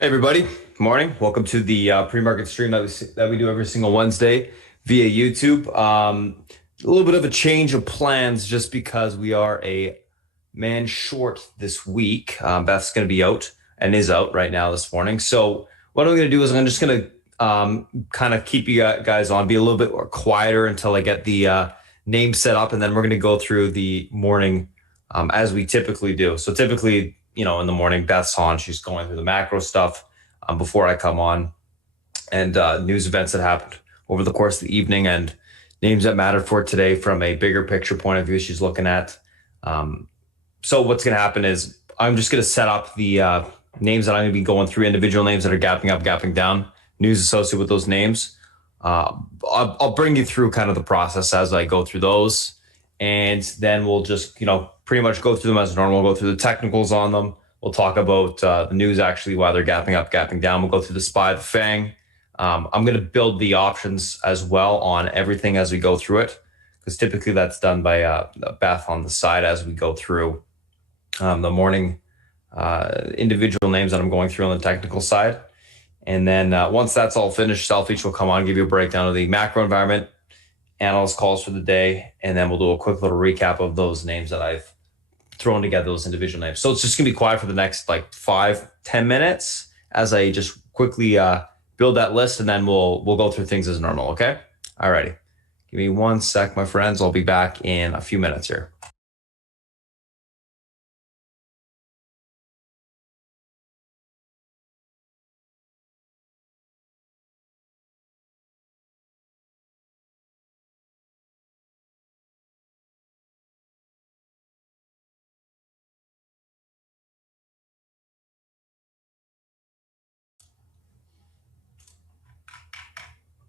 Hey everybody, morning. Welcome to the pre-market stream that we do every single Wednesday via YouTube. A little bit of a change of plans just because we are a man short this week. Beth's going to be out and is out right now this morning. So what I'm going to do is I'm just going to kind of keep you guys on, be a little bit more quieter until I get the name set up, and then we're going to go through the morning as we typically do. So typically, in the morning, Beth's on. She's going through the macro stuff before I come on, and news events that happened over the course of the evening, and names that mattered for today from a bigger picture point of view she's looking at. So what's going to happen is I'm just going to set up the names that I'm going to be going through, individual names that are gapping up, gapping down, news associated with those names. I'll bring you through kind of the process as I go through those. And then we'll just, pretty much go through them as normal. We'll go through the technicals on them. We'll talk about the news, actually, why they're gapping up, gapping down. We'll go through the SPY, the FANG. I'm going to build the options as well on everything as we go through it, because typically that's done by Beth on the side as we go through the morning individual names that I'm going through on the technical side. And then once that's all finished, Selfish will come on, give you a breakdown of the macro environment, analyst calls for the day, and then we'll do a quick little recap of those names that I've thrown together, those individual names. So it's just going to be quiet for the next 5-10 minutes as I just quickly build that list, and then we'll go through things as normal, okay? Alrighty. Give me one sec, my friends. I'll be back in a few minutes here.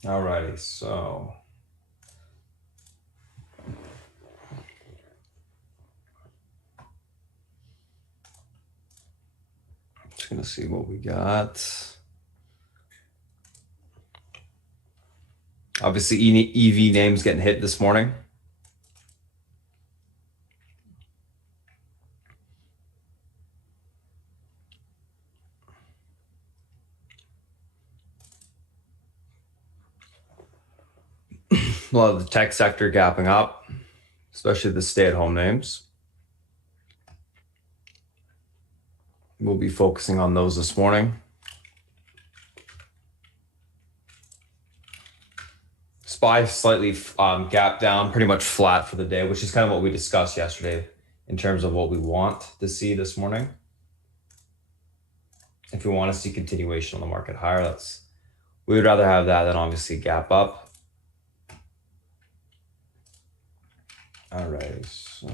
Alrighty, so just gonna see what we got. Obviously, EV names getting hit this morning. A lot of the tech sector gapping up, especially the stay-at-home names. We'll be focusing on those this morning. SPY slightly gap down, pretty much flat for the day, which is kind of what we discussed yesterday in terms of what we want to see this morning. If we want to see continuation on the market higher, we would rather have that than obviously gap up. All right, so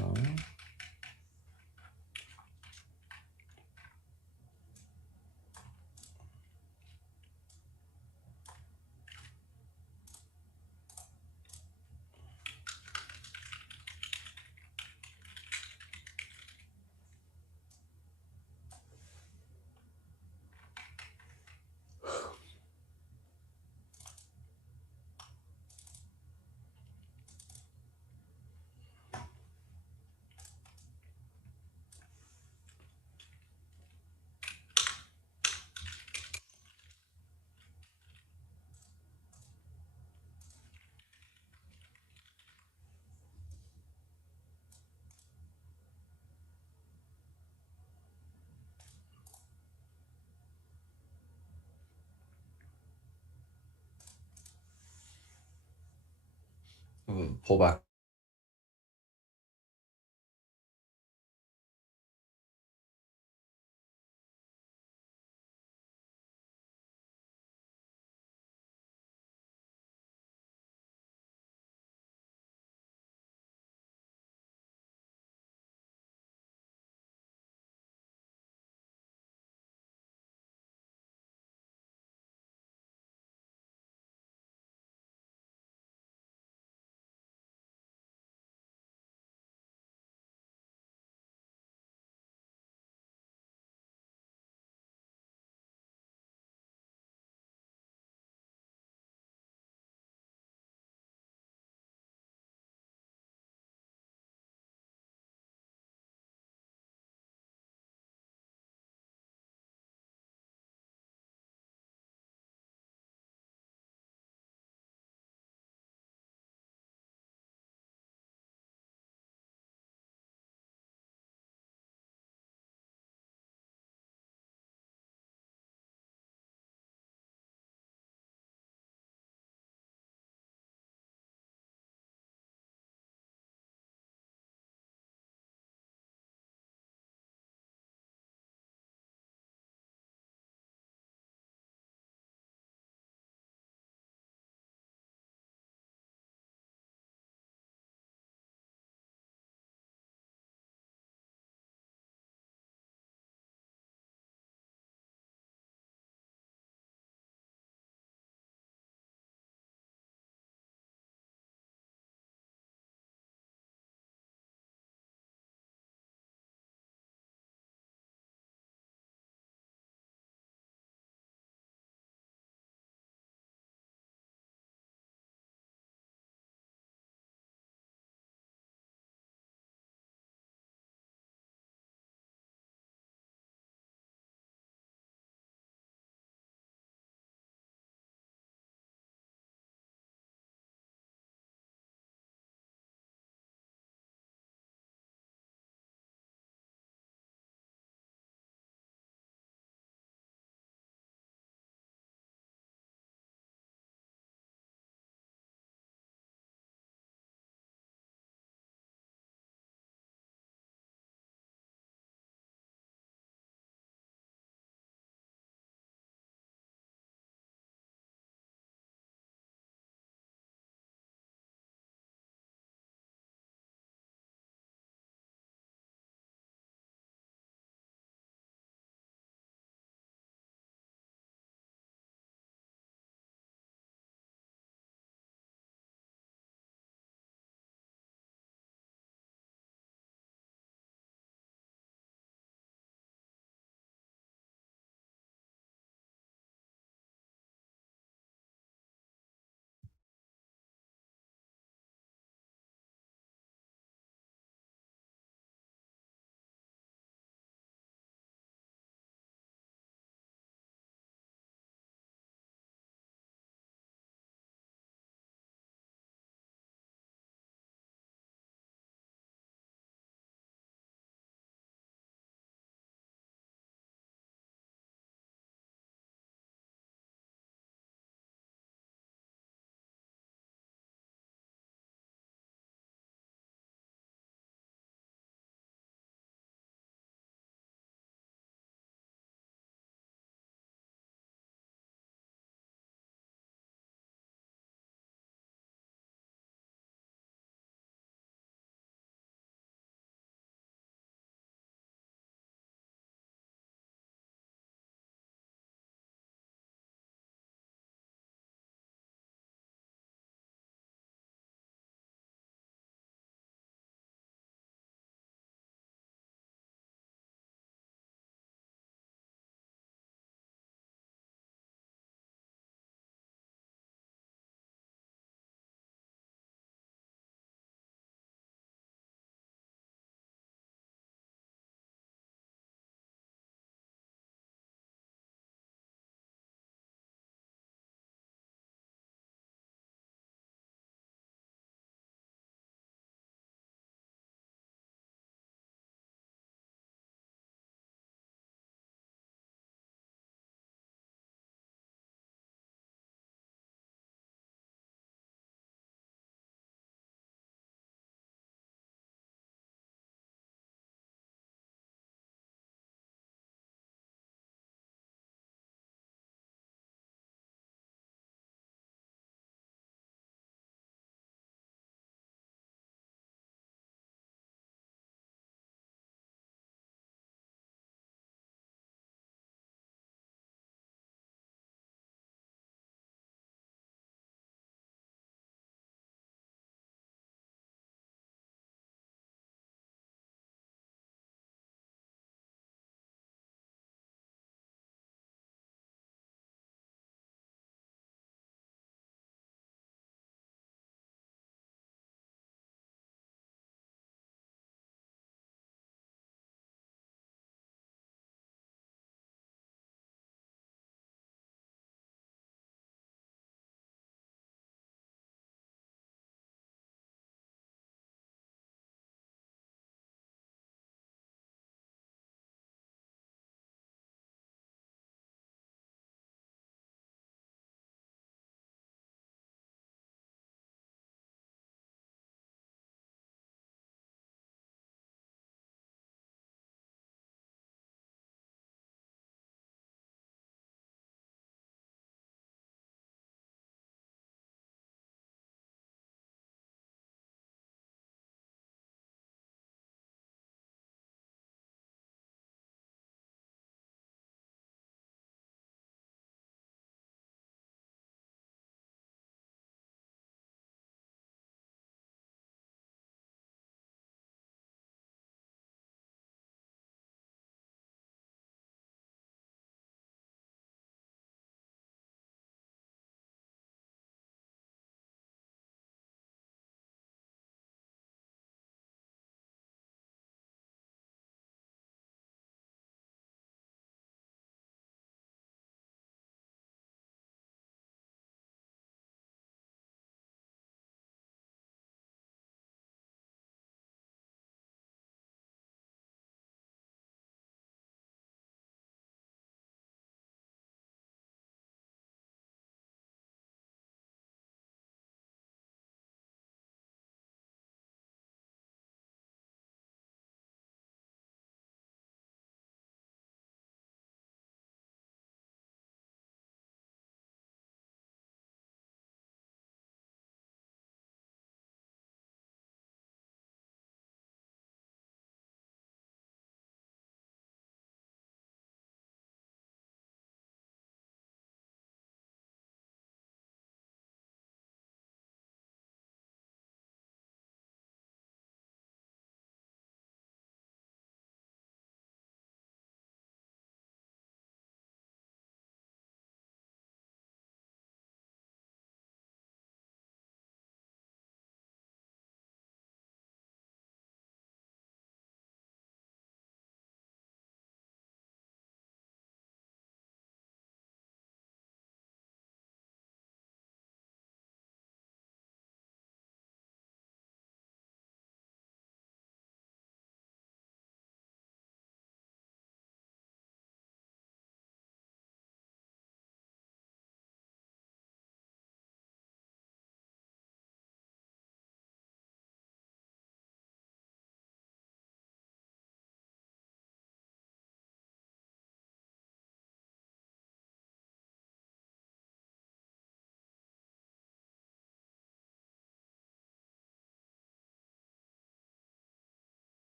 we'll pull back.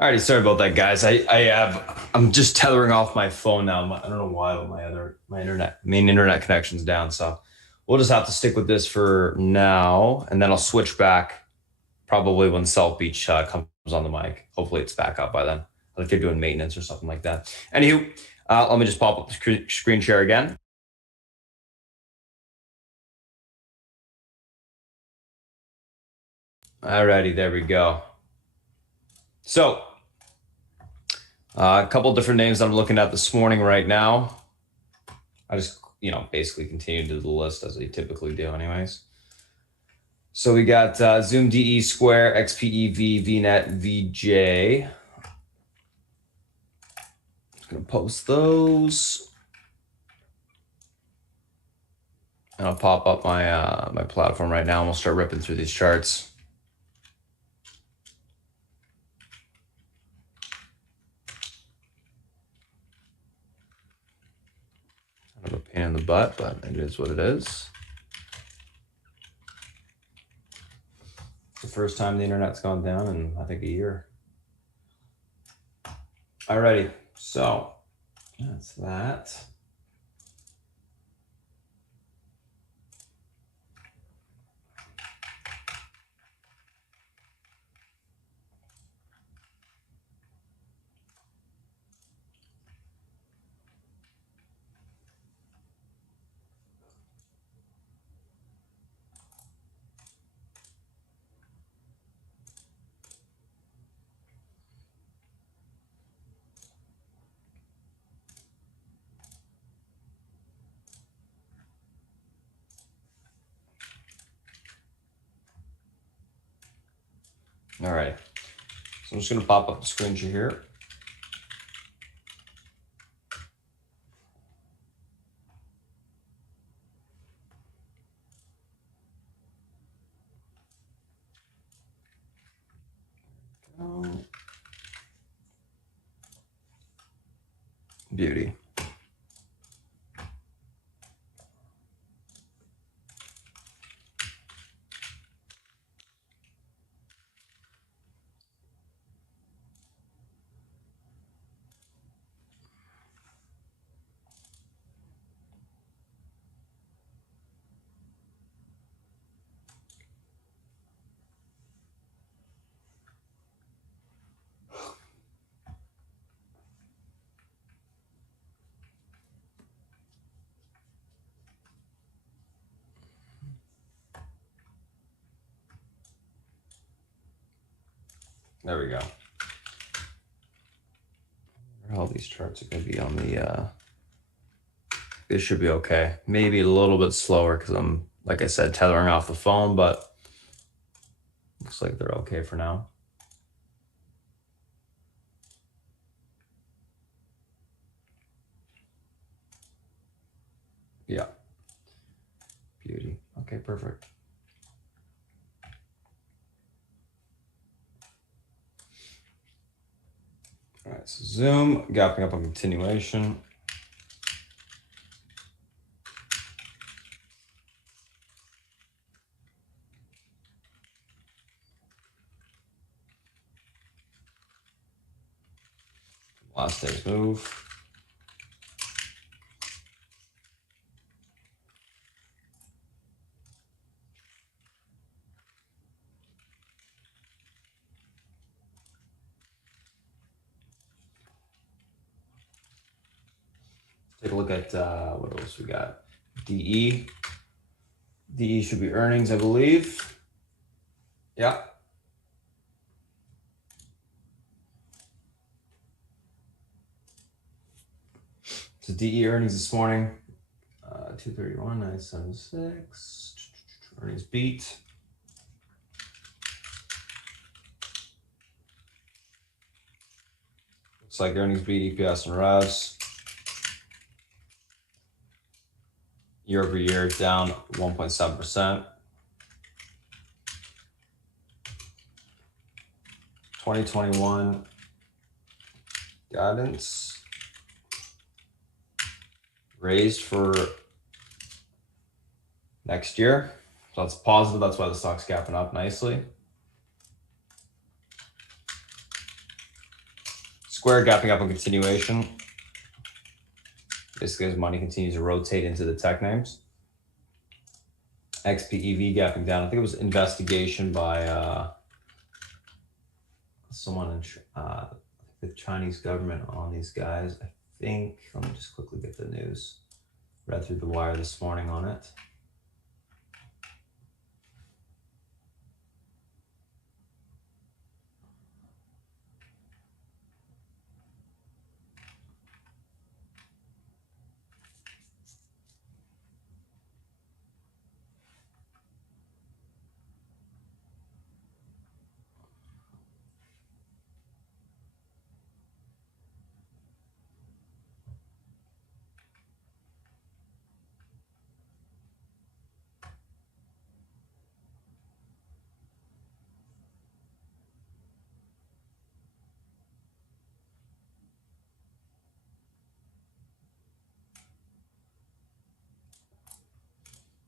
Alrighty, sorry about that, guys. I'm just tethering off my phone now. I don't know why, but my main internet connection's down. So we'll just have to stick with this for now, and then I'll switch back probably when South Beach comes on the mic. Hopefully it's back up by then. I think they're doing maintenance or something like that. Anywho, let me just pop up the screen share again. Alrighty, there we go. So a couple different names I'm looking at this morning right now. I just, basically continue to do the list as I typically do anyways. So we got Zoom DE Square, XPEV, VNet, VJ. Just gonna post those. And I'll pop up my my platform right now and we'll start ripping through these charts. Kind of a pain in the butt, but it is what it is. It's the first time the internet's gone down in, I think, a year. Alrighty, so that's that. All right, so I'm just gonna pop up the screen share here. Beauty. There we go. All these charts are going to be on the, this should be okay. Maybe a little bit slower because I'm, like I said, tethering off the phone, but looks like they're okay for now. Yeah. Beauty. Okay, perfect. All right, so Zoom, gapping up on continuation. Last day's move. Take a look at what else we got. DE. DE should be earnings, I believe. Yeah. So DE earnings this morning, 231,976. Earnings beat. Looks like earnings beat EPS and revs. Year over year, down 1.7%. 2021 guidance raised for next year. So that's positive. That's why the stock's gapping up nicely. Square gapping up on continuation. Basically, as money continues to rotate into the tech names. XPEV gapping down. I think it was investigation by someone in the Chinese government on these guys. I think, let me just quickly get the news. Read through the wire this morning on it.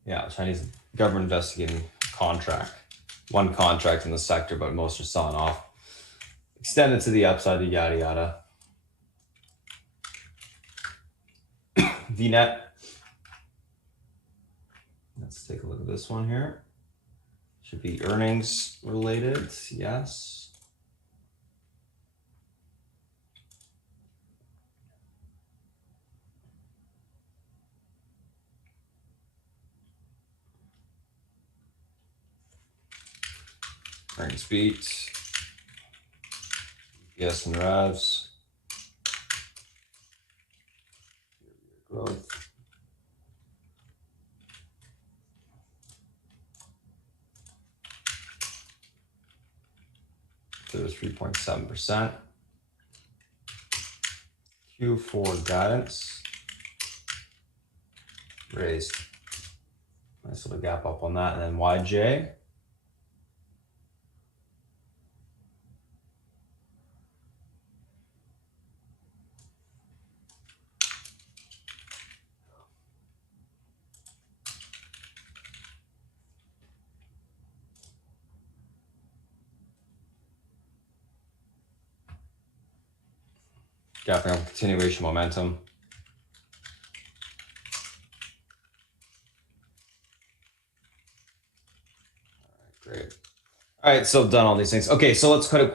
Yeah, Chinese government investigating one contract in the sector, but most are selling off. Extended to the upside, yada yada. VNet. Let's take a look at this one here. Should be earnings related, yes. Earnings beat. Yes, and revs. Growth. There was 3.7%. Q4 guidance. Raised. Nice little gap up on that. And then YJ. Gapping up continuation momentum. All right, great. All right, so done all these things. Okay, so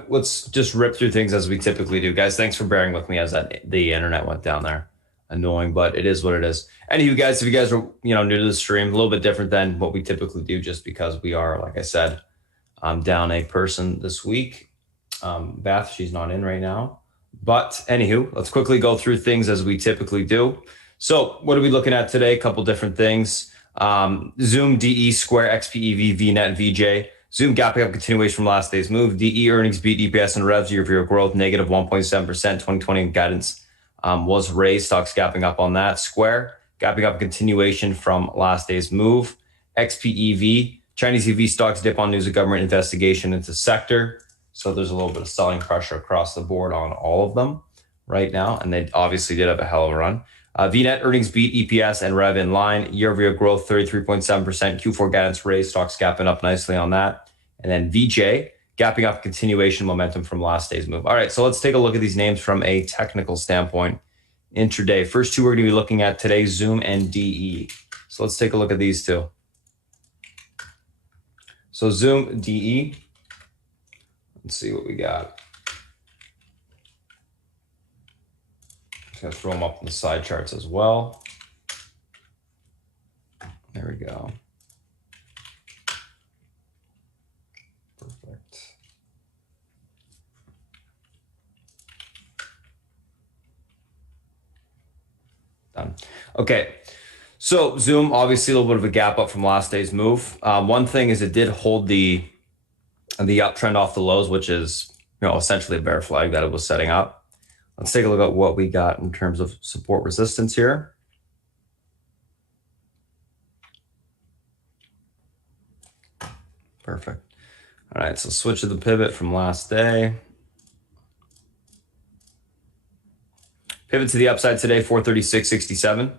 let's just rip through things as we typically do, guys. Thanks for bearing with me as the internet went down there. Annoying, but it is what it is. Anywho, guys, if you guys are new to the stream, a little bit different than what we typically do, just because we are, like I said, down a person this week. Beth, she's not in right now. But anywho, let's quickly go through things as we typically do. So what are we looking at today? A couple different things. Zoom, DE, Square, XPEV, VNet, VJ. Zoom gapping up continuation from last day's move. DE earnings beat EPS and revs year-over-year growth negative 1.7%. 2020 guidance was raised. Stocks gapping up on that. Square gapping up continuation from last day's move. XPEV, Chinese EV stocks dip on news of government investigation into sector. So there's a little bit of selling pressure across the board on all of them right now. And they obviously did have a hell of a run. VNet earnings beat EPS and rev in line. Year-over-year growth, 33.7%. Q4 guidance raised. Stocks gapping up nicely on that. And then VJ, gapping up continuation momentum from last day's move. All right, so let's take a look at these names from a technical standpoint. Intraday. First two we're going to be looking at today, Zoom and DE. So let's take a look at these two. So Zoom, DE. Let's see what we got. Just gonna throw them up on the side charts as well. There we go. Perfect. Done. Okay. So Zoom, obviously a little bit of a gap up from last day's move. One thing is it did hold the uptrend off the lows, which is essentially a bear flag that it was setting up. Let's take a look at what we got in terms of support resistance here. Perfect. All right, so switch to the pivot from last day. Pivot to the upside today, 436.67.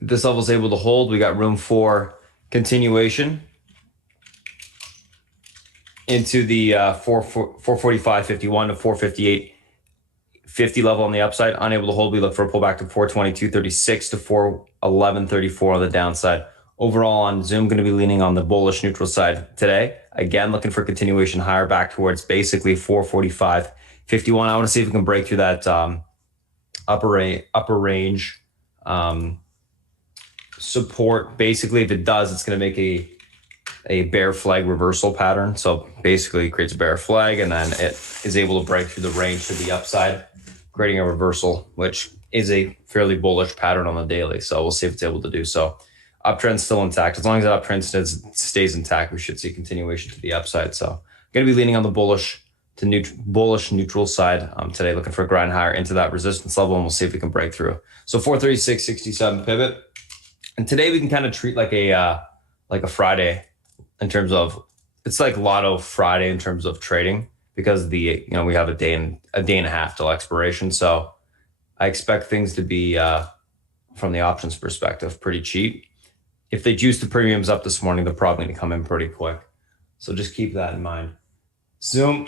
If this level is able to hold, we got room for continuation. into the 445.51 to 458.50 level on the upside. Unable to hold, we look for a pullback to 422.36 to 411.34 on the downside. Overall on Zoom, going to be leaning on the bullish neutral side today. Again, looking for continuation higher back towards basically 445.51. I want to see if we can break through that upper range support. Basically, if it does, it's going to make a bear flag reversal pattern. So basically it creates a bear flag and then it is able to break through the range to the upside, creating a reversal, which is a fairly bullish pattern on the daily. So we'll see if it's able to do so. Uptrend's still intact. As long as that uptrend stays intact, we should see continuation to the upside. So I'm going to be leaning on the bullish neutral side today, looking for a grind higher into that resistance level, and we'll see if we can break through. So 436.67 pivot. And today we can kind of treat like a Friday in terms of, it's like Lotto Friday in terms of trading, because we have a day and a half till expiration. So I expect things to be from the options perspective pretty cheap. If they juice the premiums up this morning, they're probably going to come in pretty quick. So just keep that in mind. Zoom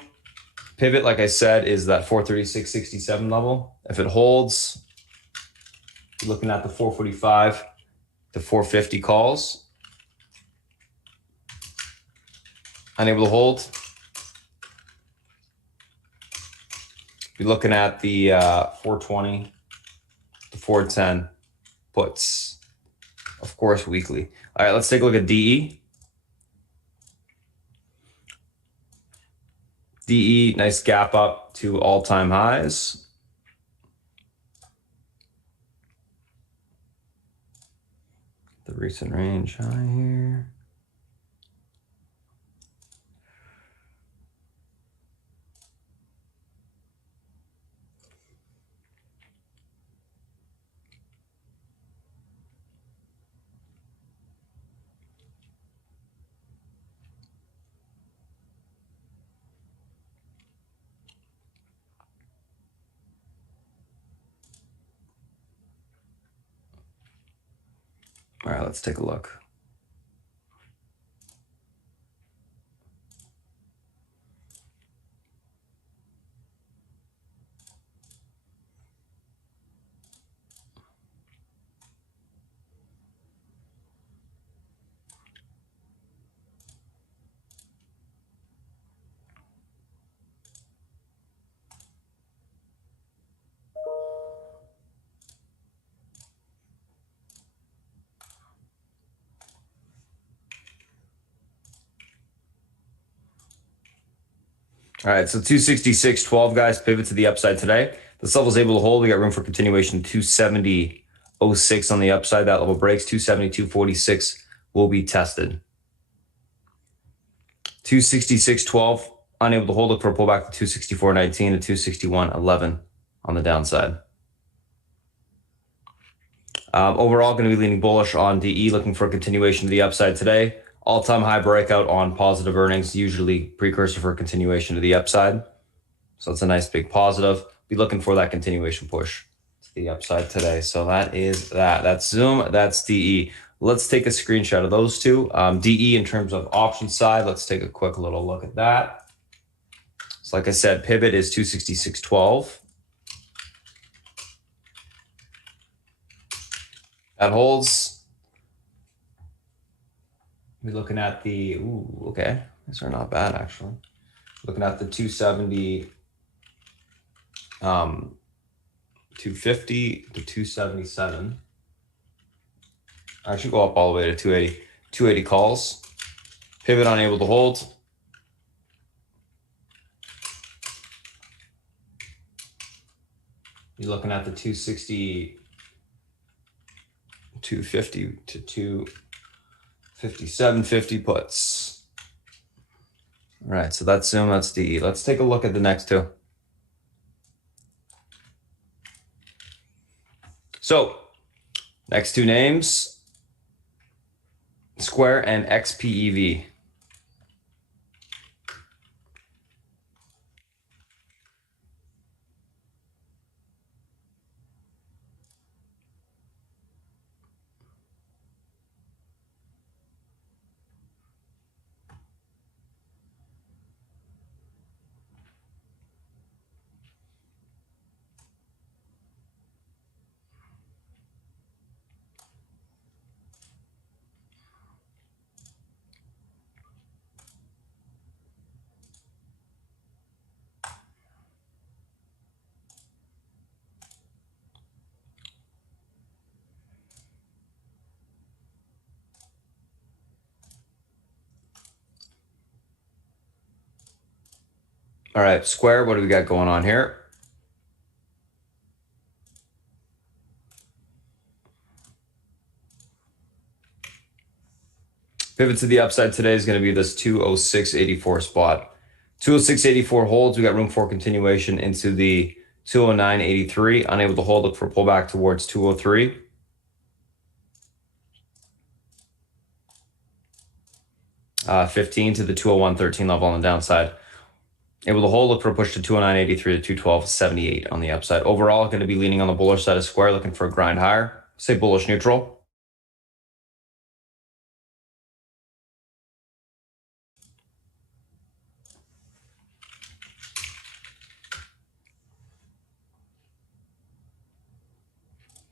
pivot, like I said, is that 436.67 level. If it holds, you're looking at the 445 to 450 calls. Unable to hold, you're looking at the 420 to 410 puts, of course, weekly. All right, let's take a look at DE. DE, nice gap up to all-time highs. The recent range high here. All right, let's take a look. All right, so 266.12, guys, pivot to the upside today. This level is able to hold. We got room for continuation. 270.06 on the upside. That level breaks. 272.46 will be tested. 266.12, unable to hold. Look for a pullback to 264.19 to 261.11 on the downside. Overall, going to be leaning bullish on DE, looking for a continuation to the upside today. All-time high breakout on positive earnings, usually precursor for continuation to the upside. So it's a nice big positive. Be looking for that continuation push to the upside today. So that is that. That's Zoom. That's DE. Let's take a screenshot of those two. DE in terms of option side, let's take a quick little look at that. So like I said, pivot is 266.12. That holds. We're looking at the, okay. These are not bad, actually. Looking at the 270, 250 to 277. I should go up all the way to 280. 280 calls. Pivot unable to hold. You're looking at the 260, 250 to 257.50 puts. All right, so that's Zoom, that's DE. Let's take a look at the next two. So, next two names, Square and XPEV. All right, Square, what do we got going on here? Pivot to the upside today is going to be this 206.84 spot. 206.84 holds. We got room for continuation into the 209.83. Unable to hold, look for pullback towards 203. Uh, 15 to the 201.13 level on the downside. Able to hold, look for a push to 209.83 to 212.78 on the upside. Overall, going to be leaning on the bullish side of Square, looking for a grind higher. Say bullish neutral.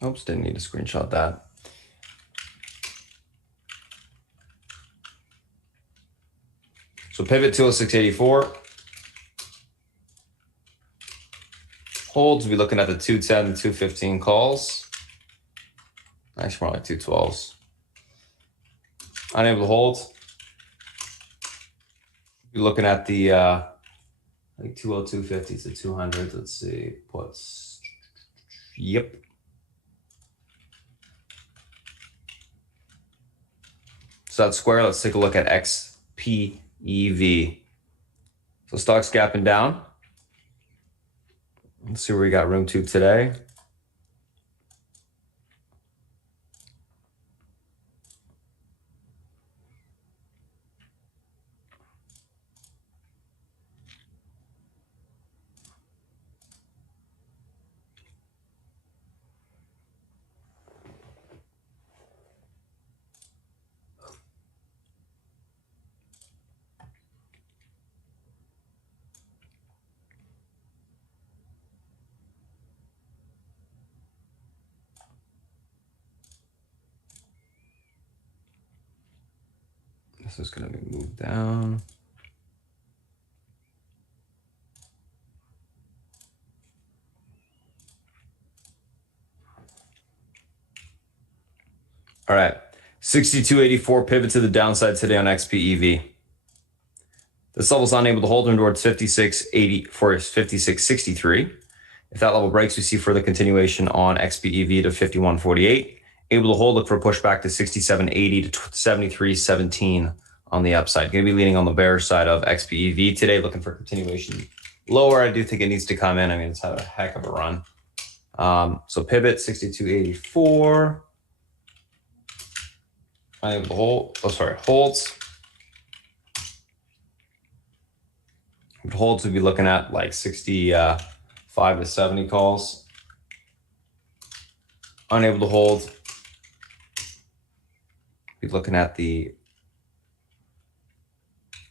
Oops, didn't need to screenshot that. So pivot 206.84. Holds, we'll be looking at the 210, 215 calls. Actually, more like 212s. Unable to hold. You're looking at the like 202.50 to 200. Let's see, puts. Yep. So that's Square. Let's take a look at XPEV. So stock's gapping down. Let's see where we got room to today. This is going to be moved down. All right. 62.84 pivot to the downside today on XPEV. This level's unable to hold him towards 56.80 for 56.63. If that level breaks, we see further continuation on XPEV to 51.48. Able to hold, look for a pushback to 67.80 to 73.17 on the upside. Going to be leaning on the bearish side of XPEV today, looking for continuation lower. I do think it needs to come in. I mean, it's had a heck of a run. So pivot 62.84. Unable to hold. Oh, sorry, holds. Holds would be looking at like 65 to 70 calls. Unable to hold. Be looking at the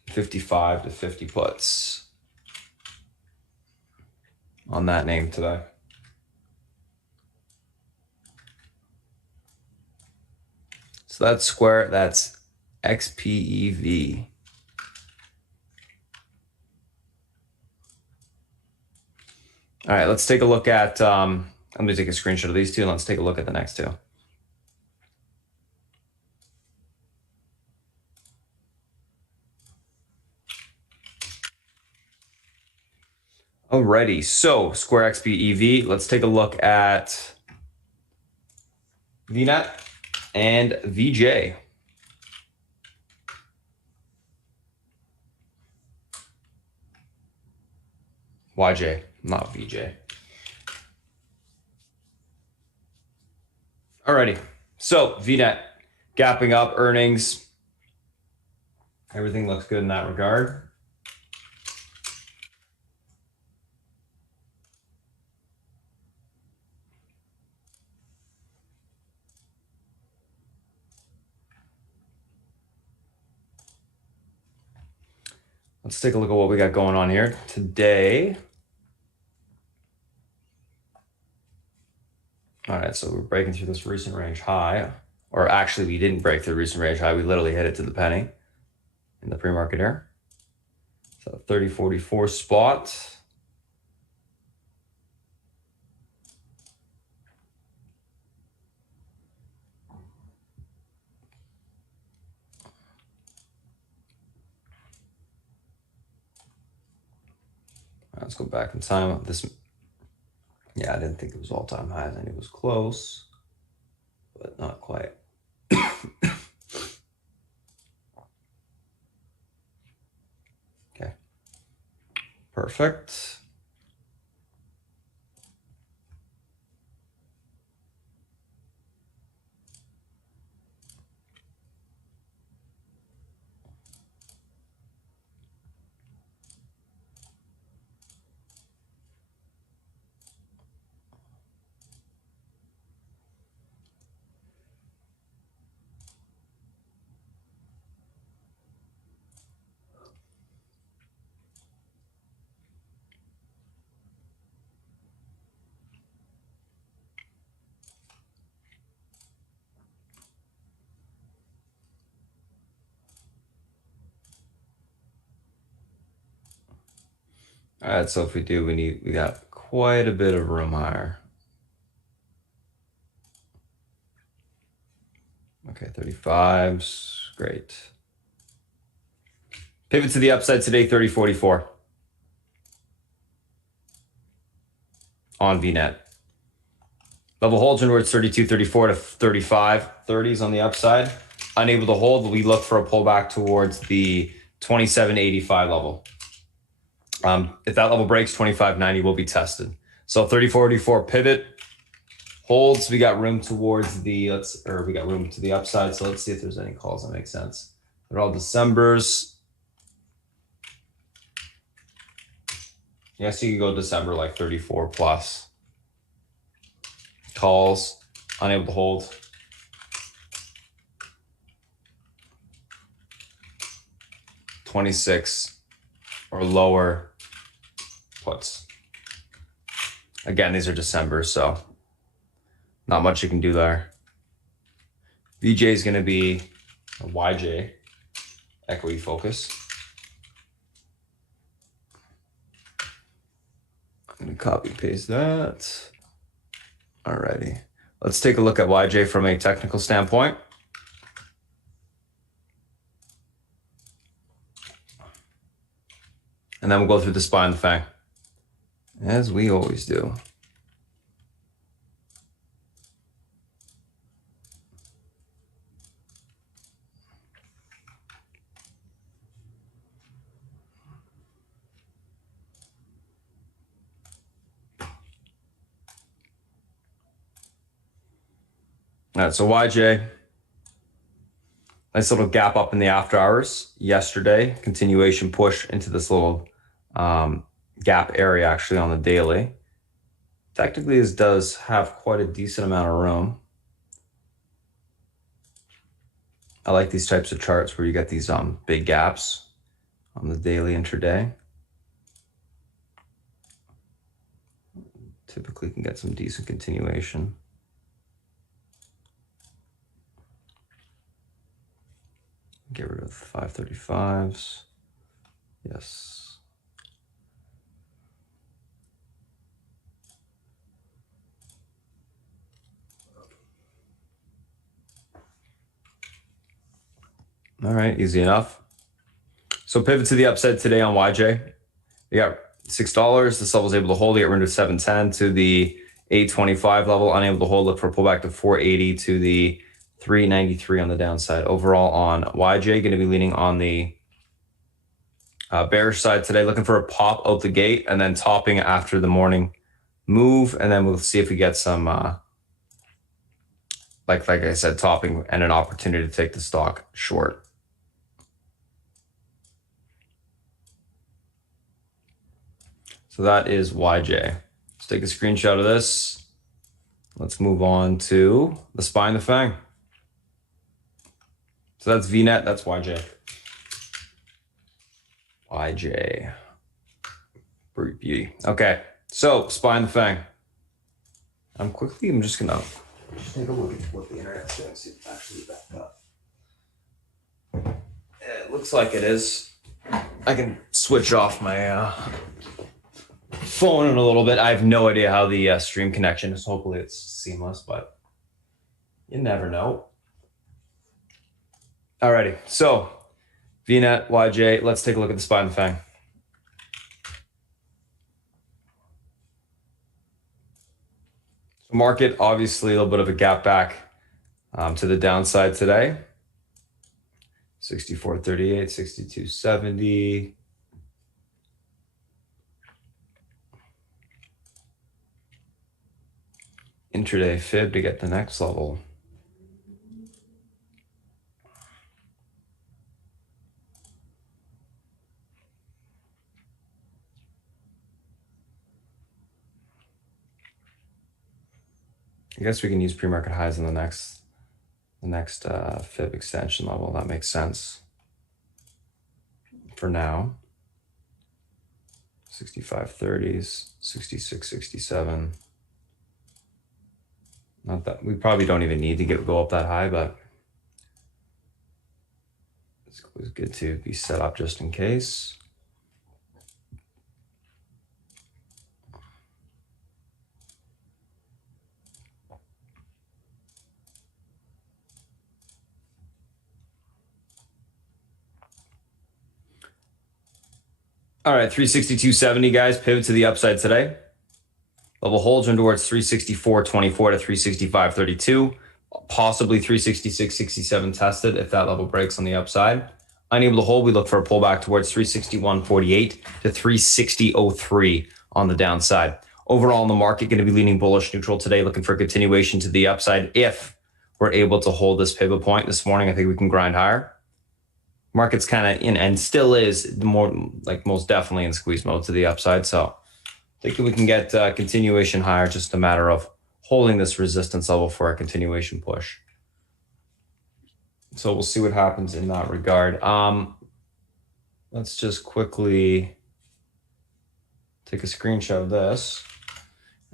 55 to 50 puts on that name today. So that's Square. That's XPEV. All right, let's take a look at, let me take a screenshot of these two and let's take a look at the next two. Alrighty, so Square XPEV, let's take a look at vnet and VJ. YJ, not VJ. Alrighty, so vnet, gapping up earnings. Everything looks good in that regard. Let's take a look at what we got going on here today. All right, so we're breaking through this recent range high, or actually we didn't break through the recent range high. We literally hit it to the penny in the pre-market here. So 30.44 spot. Let's go back in time. Yeah, I didn't think it was all-time highs. I knew it was close, but not quite. Okay, perfect. All right, so if we do, we got quite a bit of room higher. Okay, 35s, great. Pivot to the upside today, 30.44 on VNet. Level holds inwards 32.34 to 35.30s on the upside. Unable to hold, we look for a pullback towards the 27.85 level. If that level breaks, 25.90 will be tested. So 30.44 pivot holds. We got room towards the we got room to the upside. So let's see if there's any calls that make sense. They're all Decembers. Yes, you can go December like 34 plus. Calls, unable to hold. $26 or lower puts. Again, these are December, so not much you can do there. VJ is going to be a YJ, equity focus. I'm going to copy paste that. Alrighty. Let's take a look at YJ from a technical standpoint. And then we'll go through the SPY and the FANG, as we always do. All right, so YJ, nice little gap up in the after hours yesterday. Continuation push into this little gap area actually on the daily. Technically, this does have quite a decent amount of room. I like these types of charts where you get these big gaps on the daily intraday. Typically can get some decent continuation. Get rid of the 535s. Yes. All right, easy enough. So pivot to the upside today on YJ. We got $6. This level is able to hold. We get rid of 710 to the 825 level. Unable to hold. Look for a pullback to 480 to the 393 on the downside. Overall on YJ, going to be leaning on the bearish side today. Looking for a pop out the gate and then topping after the morning move. And then we'll see if we get some, like I said, topping and an opportunity to take the stock short. So that is YJ. Let's take a screenshot of this. Let's move on to the SPY and the FANG. So that's VNet, that's YJ. YJ. Brute beauty. Okay, so SPY and the FANG. I'm just gonna take a look at what the internet's doing, see if it's actually back up. It looks like it is. I can switch off my phone in a little bit. I have no idea how the stream connection is. Hopefully it's seamless, but you never know. Alrighty, so VNet, YJ, let's take a look at the SPY and the FANG. Market, obviously, a little bit of a gap back to the downside today. 64.38, 62.70. Intraday fib to get the next level. I guess we can use pre-market highs in the next fib extension level. That makes sense for now. 65.30s, 66.67. Not that we probably don't even need to go up that high, but it's always good to be set up just in case. All right, 362.70, guys. Pivot to the upside today. Level holds in towards 364.24 to 365.32. Possibly 366.67 tested if that level breaks on the upside. Unable to hold, we look for a pullback towards 361.48 to 360.03 on the downside. Overall in the market, going to be leaning bullish neutral today, looking for a continuation to the upside. If we're able to hold this pivot point this morning, I think we can grind higher. Market's kind of in, and still is most definitely in squeeze mode to the upside. So I think we can get continuation higher, just a matter of holding this resistance level for a continuation push. So we'll see what happens in that regard. Let's just quickly take a screenshot of this.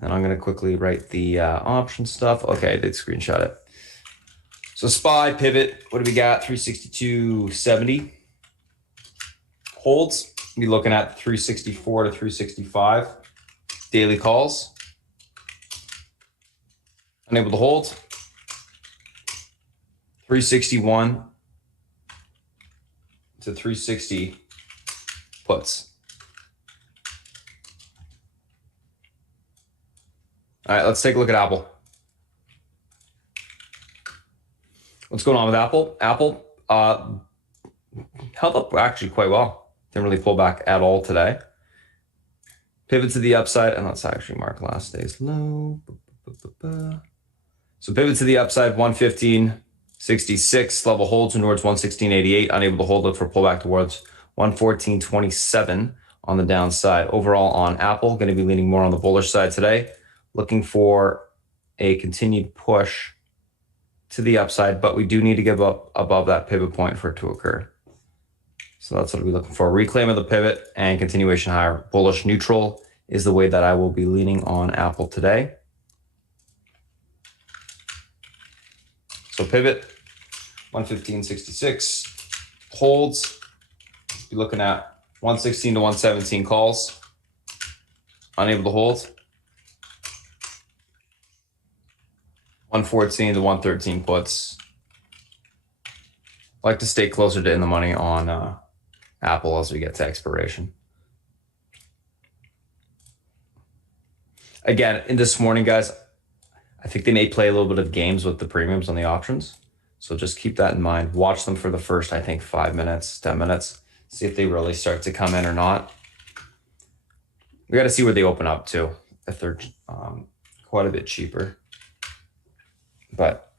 And I'm going to quickly write the option stuff. Okay, I did screenshot it. So SPY pivot, what do we got? 362.70 holds. Be looking at 364 to 365 daily calls. Unable to hold. 361 to 360 puts. All right, let's take a look at Apple. What's going on with Apple? Apple held up actually quite well. Didn't really pull back at all today. Pivot to the upside, and let's actually mark last day's low. So pivot to the upside, 115.66. Level holds towards 116.88. Unable to hold, look for pullback towards 114.27 on the downside. Overall on Apple, going to be leaning more on the bullish side today. Looking for a continued push to the upside, but we do need to give up above that pivot point for it to occur. So that's what we're looking for. Reclaim of the pivot and continuation higher. Bullish neutral is the way that I will be leaning on Apple today. So pivot, 115.66. Holds, be looking at 116 to 117 calls. Unable to hold. 114 to 113 puts. I like to stay closer to in the money on Apple as we get to expiration. Again, in this morning, guys, I think they may play a little bit of games with the premiums on the options. So just keep that in mind. Watch them for the first, I think, 5 minutes, 10 minutes. See if they really start to come in or not. We got to see where they open up too, if they're quite a bit cheaper. But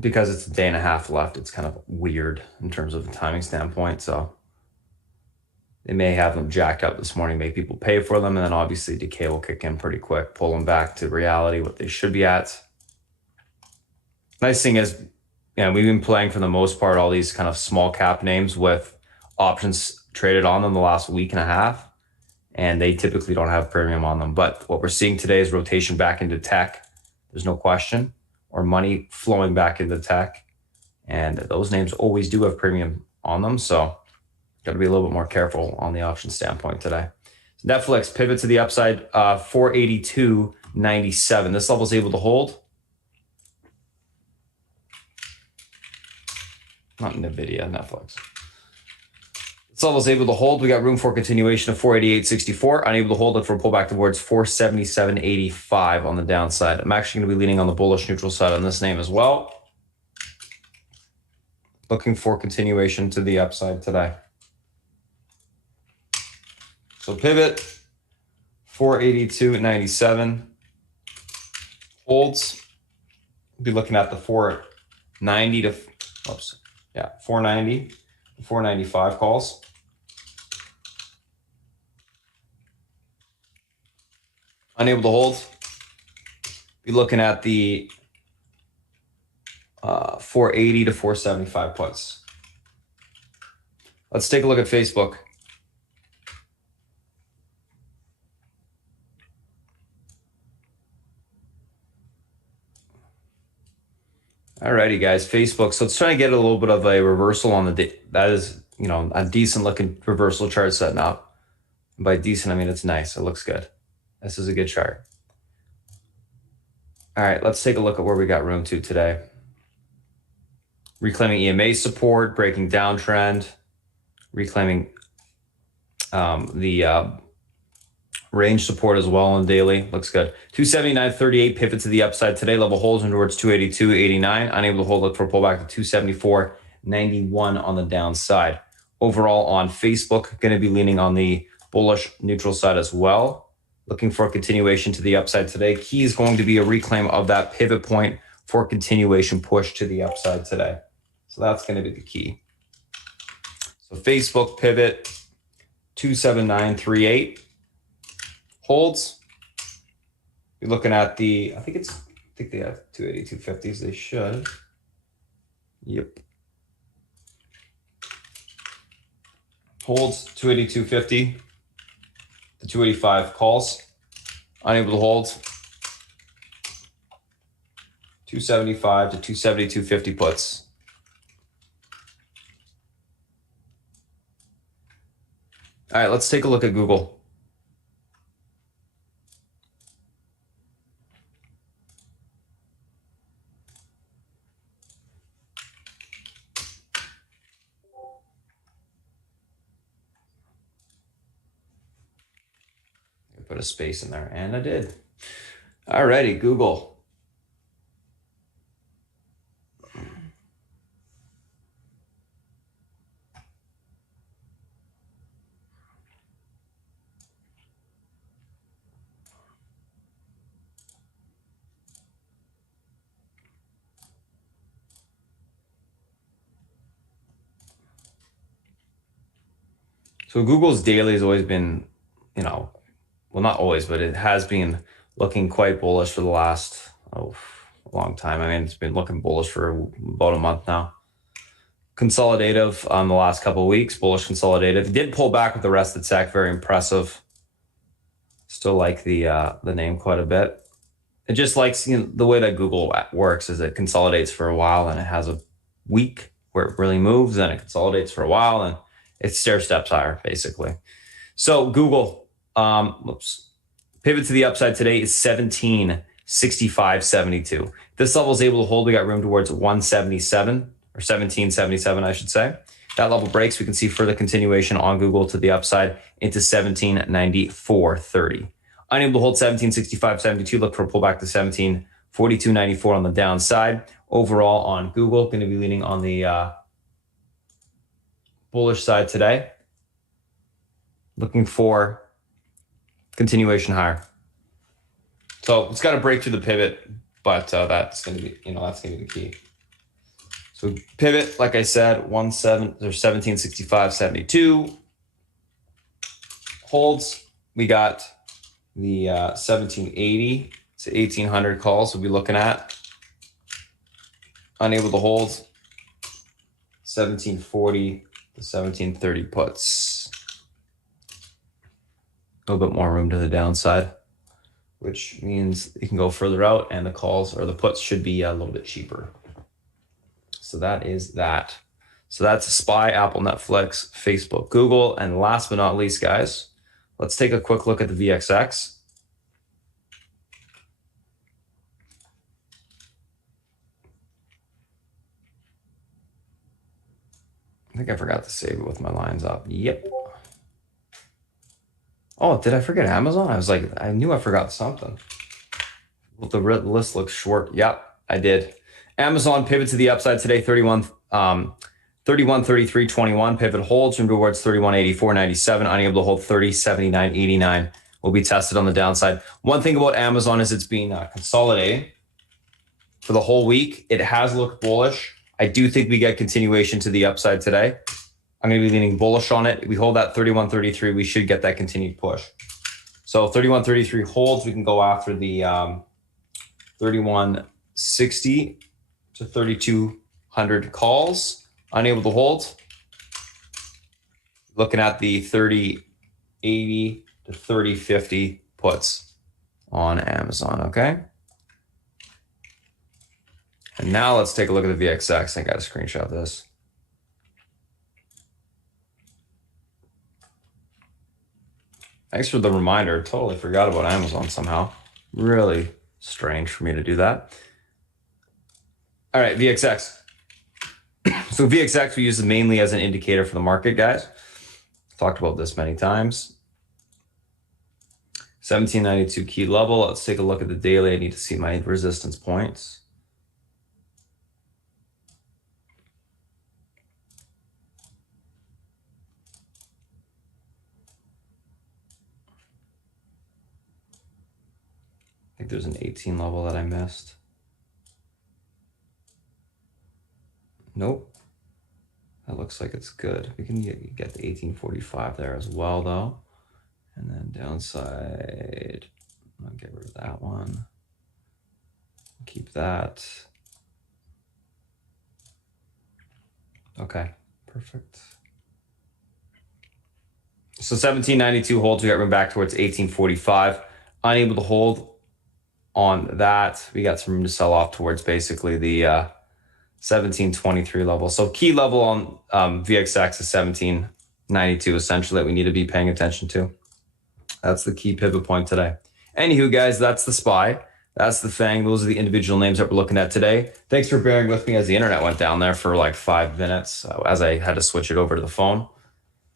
because it's a day and a half left, it's kind of weird in terms of the timing standpoint. So they may have them jacked up this morning, make people pay for them. And then obviously decay will kick in pretty quick, pull them back to reality, what they should be at. Nice thing is, we've been playing for the most part, all these kind of small cap names with options traded on them the last week and a half. And they typically don't have premium on them. But what we're seeing today is rotation back into tech. There's no question. Or money flowing back into tech. And those names always do have premium on them. So got to be a little bit more careful on the option standpoint today. Netflix pivot to the upside, 482.97. This level is able to hold. Not NVIDIA, Netflix. This level is able to hold. We got room for continuation of 488.64. Unable to hold it for a pullback towards 477.85 on the downside. I'm actually going to be leaning on the bullish neutral side on this name as well. Looking for continuation to the upside today. So pivot, 482.97. Holds. Be looking at the 490 to, 490 to 495 calls. Unable to hold. Be looking at the 480 to 475 puts. Let's take a look at Facebook. Alrighty, guys, Facebook. So let's try to get a little bit of a reversal on the day. That is, a decent looking reversal chart setting up. And by decent, I mean it's nice. It looks good. This is a good chart. All right, let's take a look at where we got room to today. Reclaiming EMA support, breaking downtrend, reclaiming the range support as well on daily. Looks good. 279.38 pivot to the upside today. Level holds in towards 282.89. Unable to hold, look for a pullback to 274.91 on the downside. Overall on Facebook, going to be leaning on the bullish neutral side as well. Looking for a continuation to the upside today. Key is going to be a reclaim of that pivot point for a continuation push to the upside today. So that's going to be the key. So Facebook pivot 279.38 holds. You're looking at the, I think they have 280-250s. They should. Yep. Holds 280-250. The 285 calls. Unable to hold. 275 to 270-250 puts. All right, let's take a look at Google. Put a space in there, and I did. All righty, Google. So Google's daily has always been, well, not always, but it has been looking quite bullish for the last a long time. I mean, it's been looking bullish for about a month now. Consolidative on the last couple of weeks, bullish consolidative. It did pull back with the rest of the tech, very impressive. Still like the name quite a bit. It just likes, the way that Google works is it consolidates for a while and it has a week where it really moves, and it consolidates for a while and it stair steps higher, basically. So Google, pivot to the upside today is 1765.72. This level is able to hold. We got room towards 177 or 1777, I should say. That level breaks. We can see further continuation on Google to the upside into 1794.30. Unable to hold 1765.72. Look for a pullback to 1742.94 on the downside. Overall on Google, going to be leaning on the bullish side today. Looking for continuation higher. So it's got to break through the pivot, but that's going to be, that's going to be the key. So pivot, like I said, 1765.72 holds. We got the 1780 to 1800 calls we'll be looking at. Unable to hold 1740 to 1730 puts. A little bit more room to the downside, which means it can go further out, and the calls or the puts should be a little bit cheaper. So that is that. So that's SPY, Apple, Netflix, Facebook, Google, and last but not least, guys, let's take a quick look at the VXX. I think I forgot to save it with my lines up. Yep. Oh, did I forget Amazon? I was like, I knew I forgot something. Well, the list looks short. Yep, I did. Amazon pivot to the upside today, 31.33.21. Pivot holds and rewards 31.84.97. Unable to hold 30.79.89. Will be tested on the downside. One thing about Amazon is it's been consolidating for the whole week. It has looked bullish. I do think we get continuation to the upside today. I'm going to be leaning bullish on it. We hold that 31.33. We should get that continued push. So 31.33 holds. We can go after the 31.60 to 3,200 calls. Unable to hold. Looking at the 30.80 to 30.50 puts on Amazon. Okay. And now let's take a look at the VXX. I got to screenshot this. Thanks for the reminder. Totally forgot about Amazon somehow. Really strange for me to do that. All right, VXX. So VXX we use it mainly as an indicator for the market, guys. Talked about this many times. 1792 key level. Let's take a look at the daily. I need to see my resistance points. I think there's an 18 level that I missed. Nope. That looks like it's good. We can get the 1845 there as well, though. And then downside, I'll get rid of that one. Keep that. Okay, perfect. So 1792 holds. We got room back towards 1845. Unable to hold on that. We got some room to sell off towards basically the 1723 level. So key level on VXX is 1792 essentially that we need to be paying attention to. That's the key pivot point today. Anywho, guys, that's the SPY. That's the FANG. Those are the individual names that we're looking at today. Thanks for bearing with me as the internet went down there for like 5 minutes as I had to switch it over to the phone.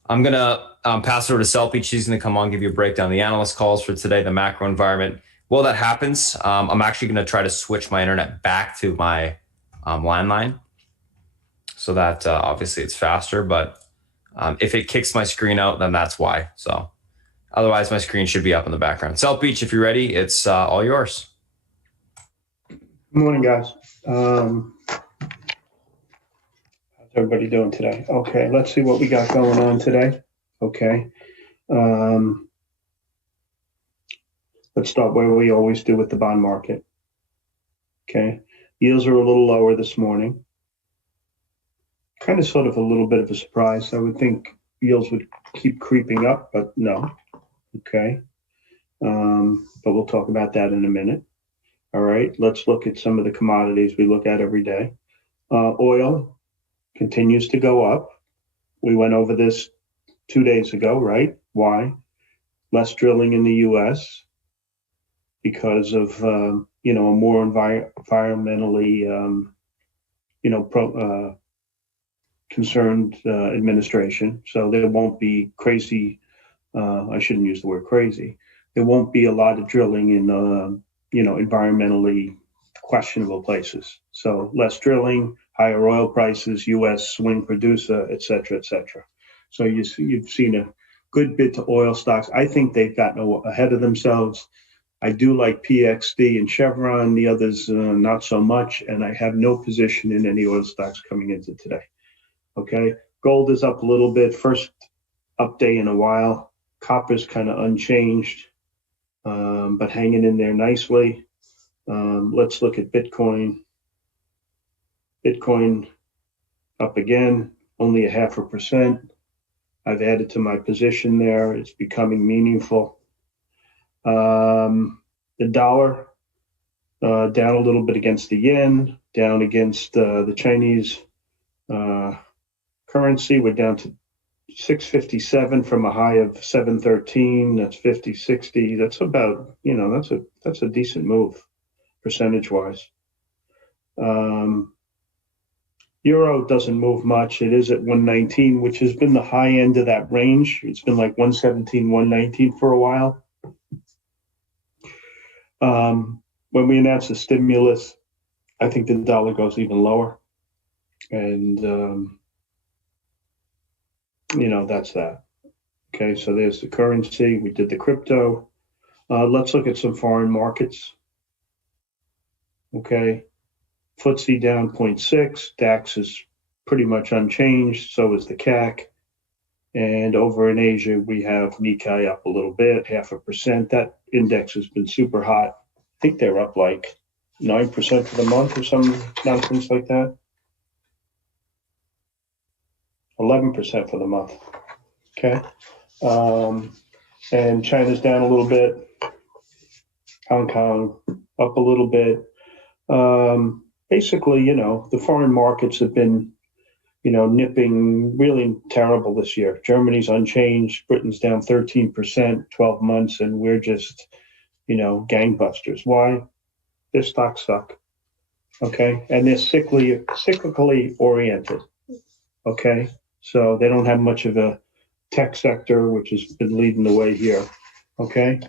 I'm going to pass it over to Selpy. She's going to come on, give you a breakdown of the analyst calls for today, the macro environment. While that happens, I'm actually going to try to switch my internet back to my landline so that obviously it's faster. But if it kicks my screen out, then that's why. So otherwise, my screen should be up in the background. South Beach, if you're ready, it's all yours. Good morning, guys. How's everybody doing today? Okay, let's see what we got going on today. Okay. Let's start where we always do with the bond market. Okay. Yields are a little lower this morning. Kind of sort of a little bit of a surprise. I would think yields would keep creeping up, but no. Okay. But we'll talk about that in a minute. All right. Let's look at some of the commodities we look at every day. Oil continues to go up. We went over this 2 days ago, right? Why? Less drilling in the U.S. because of, a more environmentally, concerned administration. So there won't be crazy, I shouldn't use the word crazy. There won't be a lot of drilling in, environmentally questionable places. So less drilling, higher oil prices, U.S. swing producer, et cetera, et cetera. So you've seen a good bit to oil stocks. I think they've gotten ahead of themselves. I do like PXD and Chevron, the others not so much, and I have no position in any oil stocks coming into today. Okay, gold is up a little bit, first up day in a while. Copper's kind of unchanged, but hanging in there nicely. Let's look at Bitcoin. Bitcoin up again, only 0.5%. I've added to my position there. It's becoming meaningful. The dollar down a little bit against the yen, down against the Chinese currency. We're down to 657 from a high of 713. That's 50-60. That's about, that's a decent move percentage wise. Euro doesn't move much. It is at 119, which has been the high end of that range. It's been like 117, 119 for a while. When we announce the stimulus, I think the dollar goes even lower. And, that's that. Okay, so there's the currency. We did the crypto. Let's look at some foreign markets. Okay, FTSE down 0.6. DAX is pretty much unchanged. So is the CAC. And over in Asia, we have Nikkei up a little bit, 0.5%. That index has been super hot. I think they're up like 9% for the month or some nonsense like that. 11% for the month. Okay. And China's down a little bit. Hong Kong up a little bit. Basically, the foreign markets have been, nipping really terrible this year. Germany's unchanged. Britain's down 13%, 12 months, and we're just, gangbusters. Why? Their stocks suck. Okay. And they're cyclically oriented. Okay. So they don't have much of a tech sector, which has been leading the way here. Okay.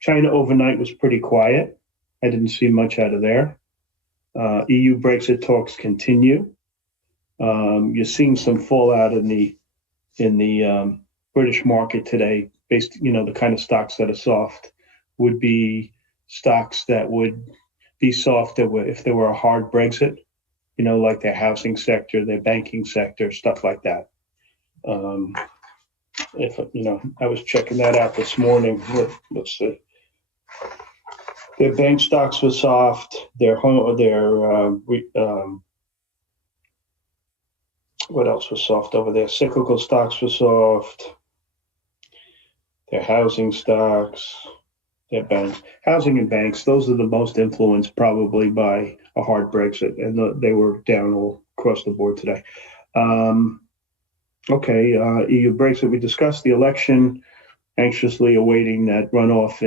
China overnight was pretty quiet. I didn't see much out of there. EU Brexit talks continue. You're seeing some fallout in the British market today. Based, the kind of stocks that are soft would be stocks that would be soft if there were a hard Brexit. Like their housing sector, their banking sector, stuff like that. I was checking that out this morning. Let's see. Their bank stocks were soft. What else was soft over there? Cyclical stocks were soft. Their housing stocks, their banks, housing and banks. Those are the most influenced probably by a hard Brexit, and they were down all across the board today. EU Brexit. We discussed the election. Anxiously awaiting that runoff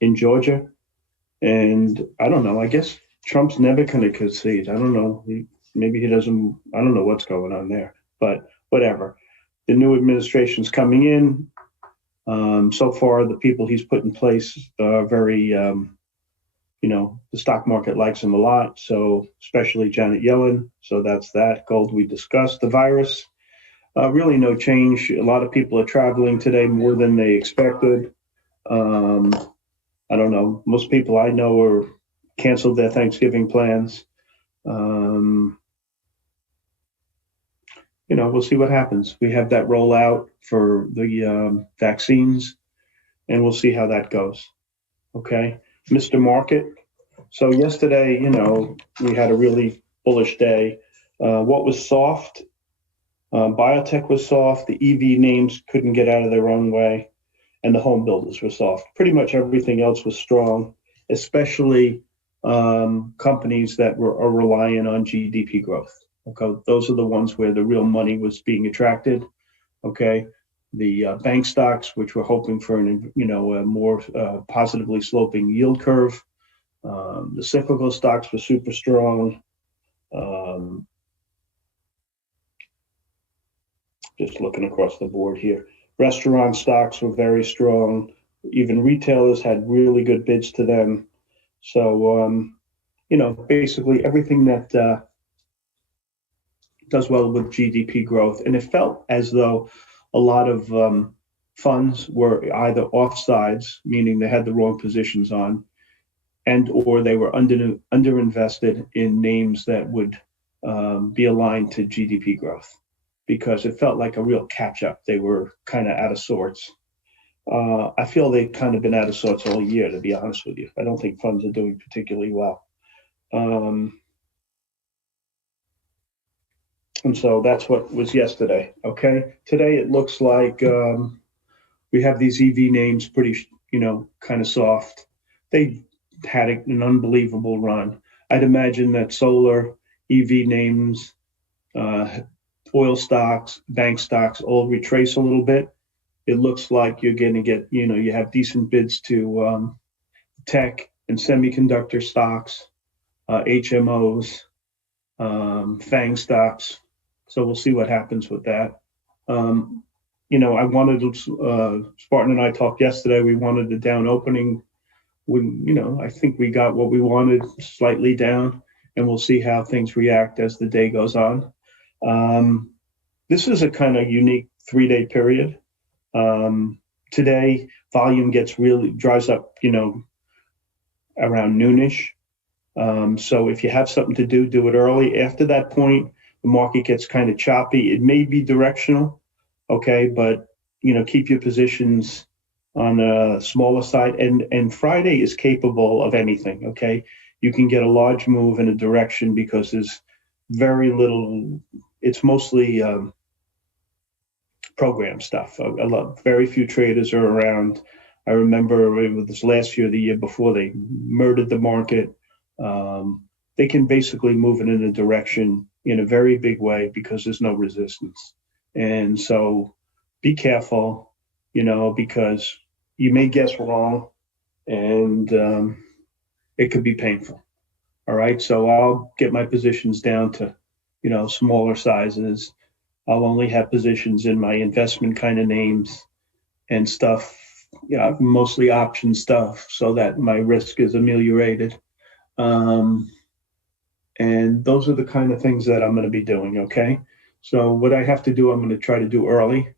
in Georgia, and I don't know. I guess Trump's never going to concede. I don't know. Maybe he doesn't. I don't know what's going on there, but whatever. The new administration's coming in. So far, the people he's put in place are very, the stock market likes him a lot. So especially Janet Yellen. So that's that. Gold we discussed. The virus, really no change. A lot of people are traveling today more than they expected. I don't know. Most people I know are canceled their Thanksgiving plans. We'll see what happens. We have that rollout for the vaccines, and we'll see how that goes. Okay, Mr. Market. So yesterday, we had a really bullish day. What was soft? Biotech was soft. The EV names couldn't get out of their own way, and the home builders were soft. Pretty much everything else was strong, especially companies that are relying on GDP growth. Okay, those are the ones where the real money was being attracted. Okay, the bank stocks, which were hoping for a more positively sloping yield curve. The cyclical stocks were super strong. Just looking across the board here. Restaurant stocks were very strong. Even retailers had really good bids to them. So, basically everything that does well with GDP growth. And it felt as though a lot of funds were either offsides, meaning they had the wrong positions on, and or they were underinvested in names that would be aligned to GDP growth, because it felt like a real catch-up. They were kind of out of sorts. I feel they've kind of been out of sorts all year, to be honest with you. I don't think funds are doing particularly well. And so that's what was yesterday. Okay. Today it looks like we have these EV names pretty, kind of soft. They had an unbelievable run. I'd imagine that solar, EV names, oil stocks, bank stocks all retrace a little bit. It looks like you're going to get, you have decent bids to tech and semiconductor stocks, HMOs, FANG stocks. So we'll see what happens with that. I wanted to, Spartan and I talked yesterday, we wanted a down opening. I think we got what we wanted, slightly down, and we'll see how things react as the day goes on. This is a kind of unique 3-day period. Today, volume dries up, around noonish. So if you have something to do it early. After that point, the market gets kind of choppy. It may be directional, okay, but keep your positions on a smaller side. And Friday is capable of anything, okay? You can get a large move in a direction because there's very little. It's mostly program stuff. Very few traders are around. I remember it was last year, the year before, they murdered the market. They can basically move it in a direction in a very big way because there's no resistance. And so be careful, because you may guess wrong and it could be painful. All right. So I'll get my positions down to, smaller sizes. I'll only have positions in my investment kind of names and stuff, mostly option stuff, so that my risk is ameliorated. And those are the kind of things that I'm going to be doing. Okay. So what I have to do, I'm going to try to do early.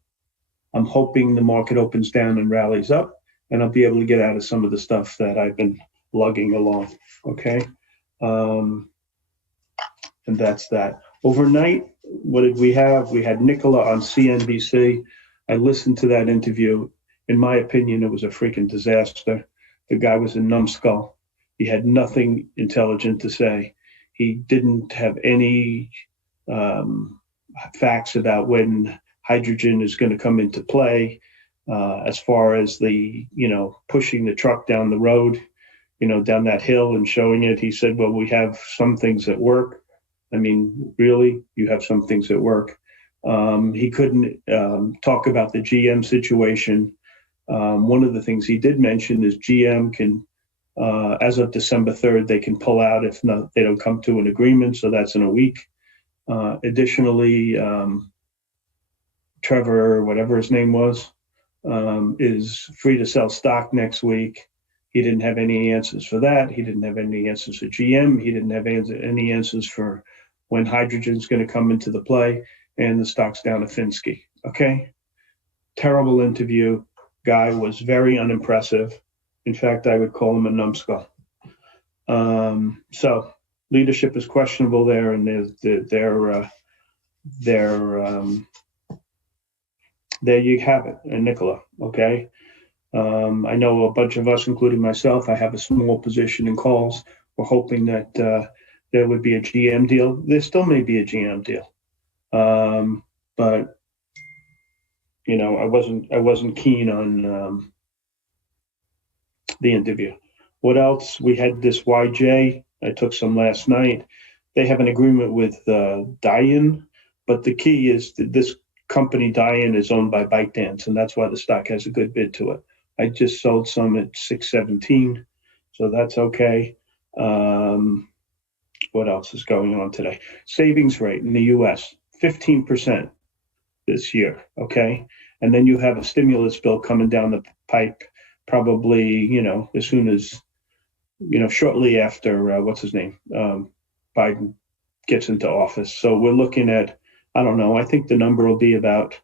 I'm hoping the market opens down and rallies up, and I'll be able to get out of some of the stuff that I've been lugging along. Okay. And that's that. Overnight, what did we have? We had Nicola on CNBC. I listened to that interview. In my opinion, it was a freaking disaster. The guy was a numbskull. He had nothing intelligent to say. He didn't have any facts about when hydrogen is going to come into play, as far as the, pushing the truck down the road, down that hill and showing it. He said, well, we have some things that work. I mean, really, you have some things that work. He couldn't talk about the GM situation. One of the things he did mention is GM can, as of December 3rd, they can pull out if not, they don't come to an agreement. So that's in a week. Additionally, Trevor, whatever his name was, is free to sell stock next week. He didn't have any answers for that. He didn't have any answers for GM. He didn't have any answers for when hydrogen is going to come into the play, and the stock's down to Finsky. Okay. Terrible interview. Guy was very unimpressive. In fact, I would call him a numbskull. So leadership is questionable there, and there you have it. And Nicola. Okay. I know a bunch of us, including myself, I have a small position in calls. We're hoping that there would be a GM deal. There still may be a GM deal, but I wasn't keen on the interview. What else? We had this YJ. I took some last night. They have an agreement with Diane, but the key is that this company Diane is owned by ByteDance, and that's why the stock has a good bid to it. I just sold some at 617, so that's okay. What else is going on today? Savings rate in the U.S., 15% this year, okay? And then you have a stimulus bill coming down the pipe, probably, as soon as, shortly after, what's his name, Biden gets into office. So we're looking at, I don't know, I think the number will be about,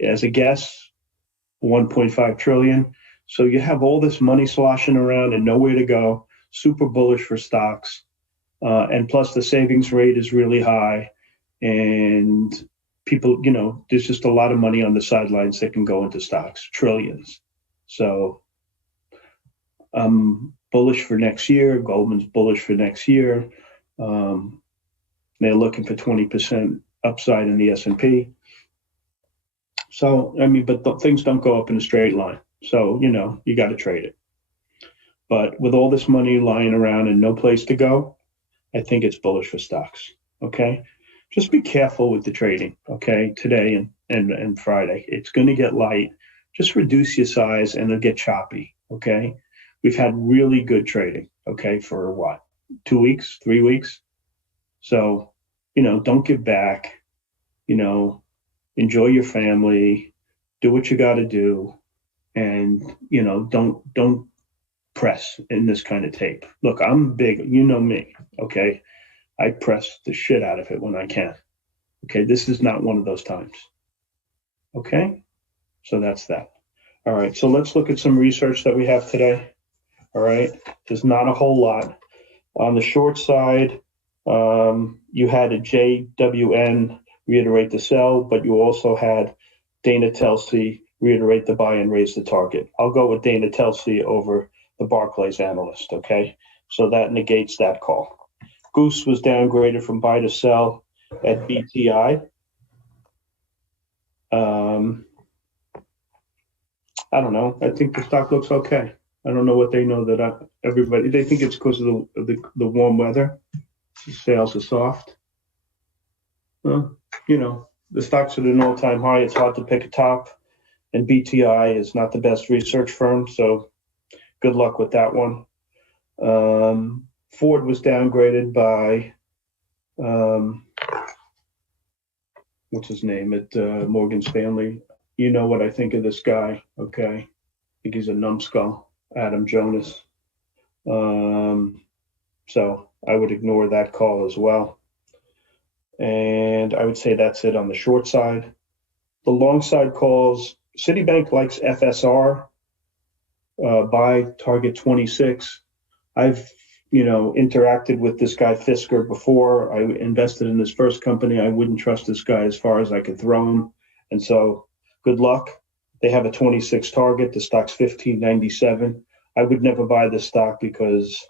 as a guess, 1.5 trillion. So you have all this money sloshing around and nowhere to go, super bullish for stocks. And plus the savings rate is really high, and people, there's just a lot of money on the sidelines that can go into stocks, trillions. So I'm bullish for next year. Goldman's bullish for next year. They're looking for 20% upside in the S&P. So, but things don't go up in a straight line. So, you got to trade it. But with all this money lying around and no place to go, I think it's bullish for stocks. Okay. Just be careful with the trading. Okay. Today and Friday, it's going to get light. Just reduce your size and it'll get choppy. Okay. we've had really good trading, okay, for what, 2 weeks, 3 weeks? So, don't give back, enjoy your family, do what you got to do, and, don't press in this kind of tape. Look, I'm big, you know me, okay? I press the shit out of it when I can. Okay, this is not one of those times. Okay, so that's that. All right, so let's look at some research that we have today. All right, there's not a whole lot. On the short side, you had a JWN reiterate the sell, but you also had Dana Telsey reiterate the buy and raise the target. I'll go with Dana Telsey over the Barclays analyst, okay? So that negates that call. Goose was downgraded from buy to sell at BTI. I don't know. I think the stock looks okay. I don't know what they know that everybody, they think it's because of the warm weather. Sales are soft. Well, the stock's at an all-time high. It's hard to pick a top, and BTI is not the best research firm, so good luck with that one. Ford was downgraded by, what's his name at Morgan Stanley. You know what I think of this guy, okay? I think he's a numbskull, Adam Jonas. So I would ignore that call as well. And I would say that's it on the short side. The long side calls, Citibank likes FSR, buy target 26. I've, interacted with this guy Fisker before. I invested in his first company. I wouldn't trust this guy as far as I could throw him. And so good luck. They have a 26 target. The stock's 15.97. I would never buy this stock because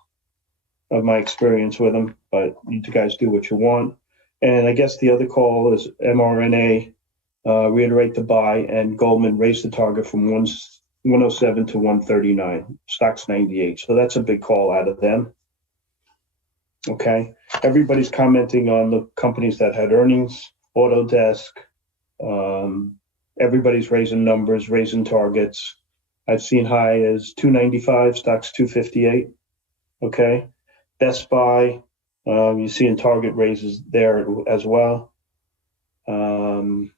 of my experience with them, but you guys do what you want. And I guess the other call is mRNA, reiterate the buy, and Goldman raised the target from 107 to 139. Stock's 98. So that's a big call out of them. Okay. Everybody's commenting on the companies that had earnings, Autodesk. Everybody's raising numbers, raising targets. I've seen high as 295, stock's 258. Okay. Best Buy, you see in target raises there as well. Pretty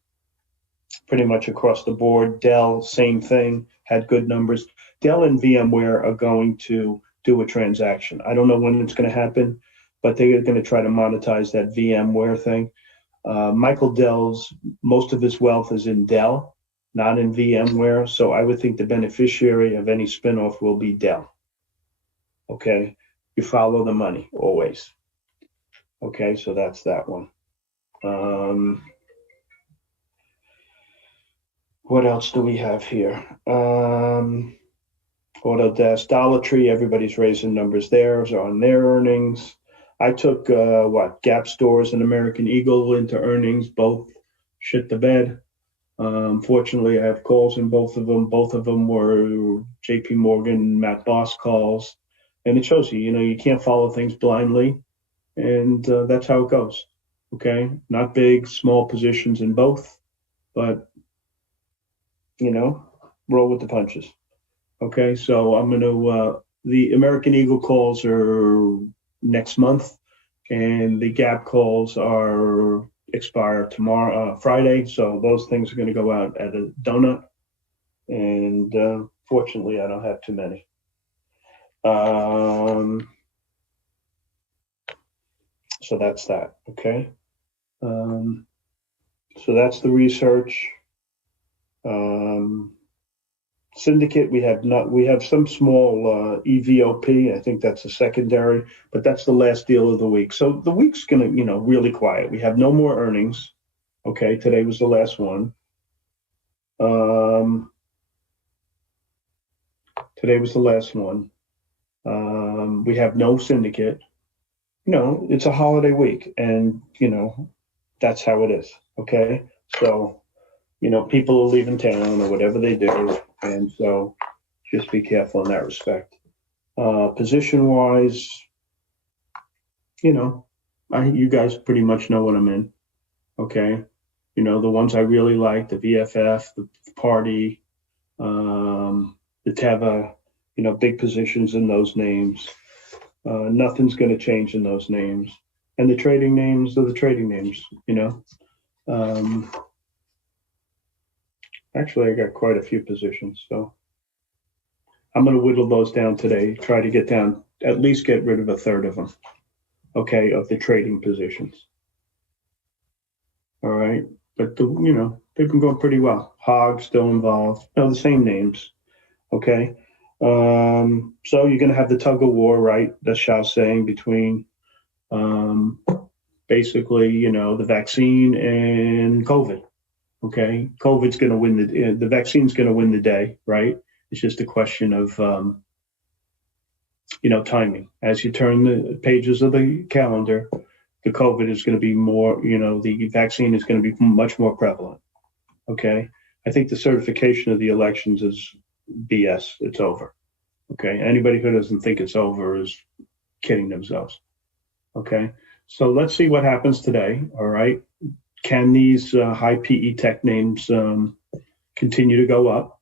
much across the board. Dell, same thing, had good numbers. Dell and VMware are going to do a transaction. I don't know when it's going to happen, but they're going to try to monetize that VMware thing. Michael Dell's, most of his wealth is in Dell, not in VMware. So I would think the beneficiary of any spinoff will be Dell. Okay. You follow the money always. Okay, so that's that one. What else do we have here? Autodesk, Dollar Tree, everybody's raising numbers there on their earnings. I took Gap Stores and American Eagle into earnings, both shit the bed. Fortunately, I have calls in both of them. Both of them were JP Morgan, Matt Boss calls. And it shows you can't follow things blindly. And that's how it goes. Okay. Not big, small positions in both, but, roll with the punches. Okay. So I'm going to, the American Eagle calls are next month, and the Gap calls expire tomorrow, Friday. So those things are going to go out at a donut. And fortunately, I don't have too many. So that's that. Okay. So that's the research. Syndicate, we have some small EVOP. I think that's a secondary, but that's the last deal of the week. So the week's gonna, really quiet. We have no more earnings. Okay, today was the last one. Today was the last one. We have no syndicate. It's a holiday week, and that's how it is. Okay, so people are leaving town or whatever they do, and so just be careful in that respect. Position wise, you guys pretty much know what I'm in. Okay, the ones I really like, the VFF, the Party, the Teva, big positions in those names. Nothing's going to change in those names. And the trading names are the trading names, Actually, I got quite a few positions, so I'm going to whittle those down today, try to at least get rid of a third of them, okay, of the trading positions. All right. But, they've been going pretty well. Hog still involved. The same names, okay? So you're going to have the tug of war, right? That's Xiao's saying between basically, the vaccine and COVID. Okay, COVID's going to win the vaccine's going to win the day, right? It's just a question of timing. As you turn the pages of the calendar, the COVID is going to be more. The vaccine is going to be much more prevalent. Okay, I think the certification of the elections is BS. It's over. Okay, anybody who doesn't think it's over is kidding themselves. Okay, so let's see what happens today. All right. Can these high PE tech names continue to go up,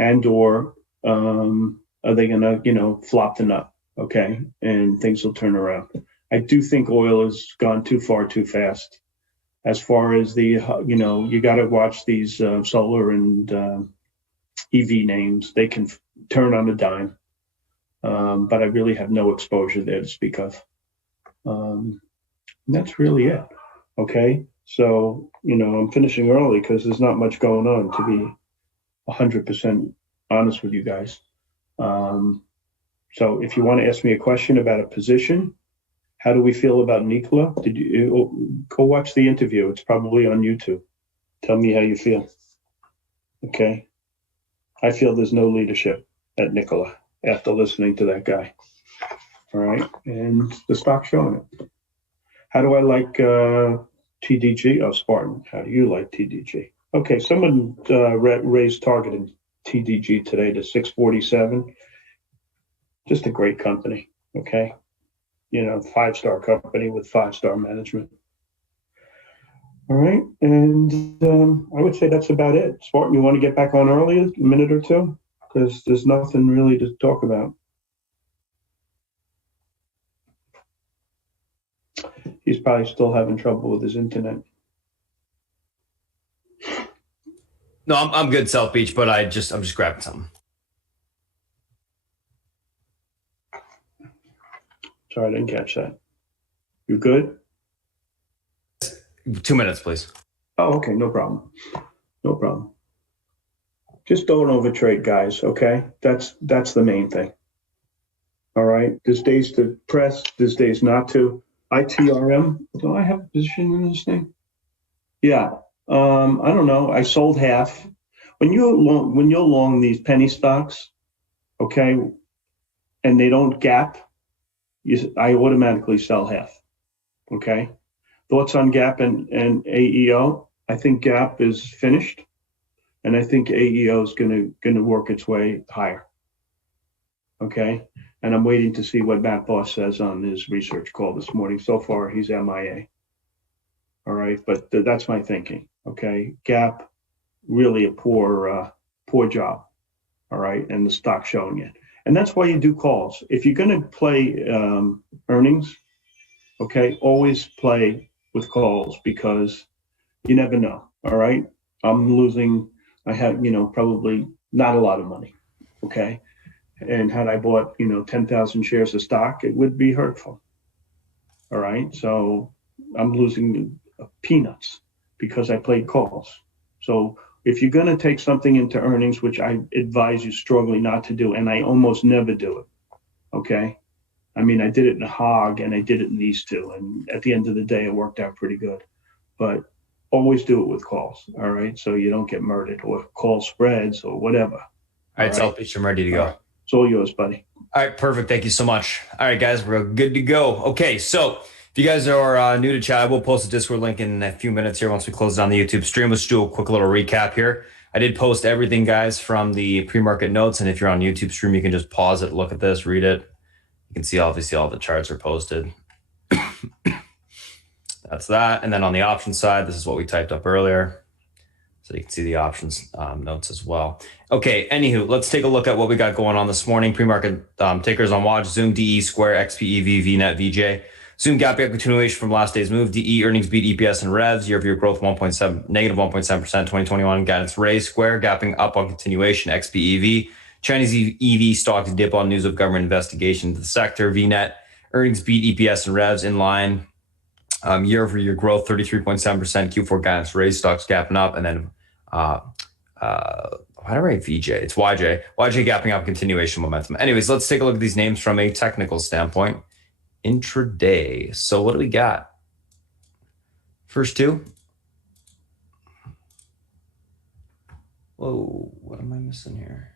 or are they going to flop the nut? Okay, and things will turn around. I do think oil has gone too far too fast. As far as the you got to watch these solar and EV names. They can turn on a dime, but I really have no exposure there to speak of. That's really it. Okay, so I'm finishing early because there's not much going on, to be 100% honest with you guys. So if you want to ask me a question about a position, how do we feel about Nikola? Did you go watch the interview? It's probably on YouTube. Tell me how you feel. Okay, I feel there's no leadership at Nikola after listening to that guy. All right, and the stock's showing it. How do I like TDG? Oh, Spartan. How do you like TDG? Okay, someone raised target in TDG today to 647. Just a great company. Okay, 5-star company with 5-star management. All right, and I would say that's about it. Spartan, you want to get back on early, a minute or two? Because there's nothing really to talk about. He's probably still having trouble with his internet. No, I'm good, South Beach, but I'm just grabbing something. Sorry, I didn't catch that. You good? 2 minutes, please. Oh, okay, no problem. No problem. Just don't overtrade, guys, okay? That's the main thing. All right? There's days to press, there's days not to. ITRM, do I have a position in this thing? Yeah, I don't know. I sold half. When you're long these penny stocks, okay, and they don't gap, I automatically sell half. Okay. Thoughts on Gap and AEO? I think Gap is finished, and I think AEO is gonna work its way higher. Okay. And I'm waiting to see what Matt Boss says on his research call this morning. So far, he's MIA. All right, but that's my thinking. Okay, Gap, really a poor job. All right, and the stock showing it. And that's why you do calls. If you're going to play earnings, okay, always play with calls because you never know. All right, I'm losing. I have probably not a lot of money. Okay. And had I bought, 10,000 shares of stock, it would be hurtful. All right. So I'm losing peanuts because I played calls. So if you're going to take something into earnings, which I advise you strongly not to do, and I almost never do it. Okay. I mean, I did it in Hog and I did it in these two. And at the end of the day, it worked out pretty good. But always do it with calls. All right. So you don't get murdered or call spreads or whatever. All right, South Beach, I'm ready to go. It's all yours, buddy. All right, perfect. Thank you so much. All right, guys, we're good to go. Okay, so if you guys are new to chat, I will post a Discord link in a few minutes here once we close down the YouTube stream. Let's do a quick little recap here. I did post everything, guys, from the pre-market notes, and if you're on YouTube stream, you can just pause it, look at this, read it. You can see, obviously, all the charts are posted. That's that. And then on the option side, this is what we typed up earlier. So you can see the options notes as well. Okay, anywho, let's take a look at what we got going on this morning. Pre-market tickers on watch: Zoom, DE, Square, XPEV, VNet, VJ. Zoom gap continuation from last day's move. DE earnings beat EPS and revs. Year-over-year growth negative 1.7%. 2021 guidance raised. Square gapping up on continuation. XPEV. Chinese EV stocks dip on news of government investigation into the sector. VNet earnings beat EPS and revs in line. Year-over-year growth 33.7%. Q4 guidance raised. Stocks gapping up, and then why do I write VJ? It's YJ. YJ gapping up, continuation momentum. Anyways, let's take a look at these names from a technical standpoint. Intraday. So what do we got? First two. Whoa, what am I missing here?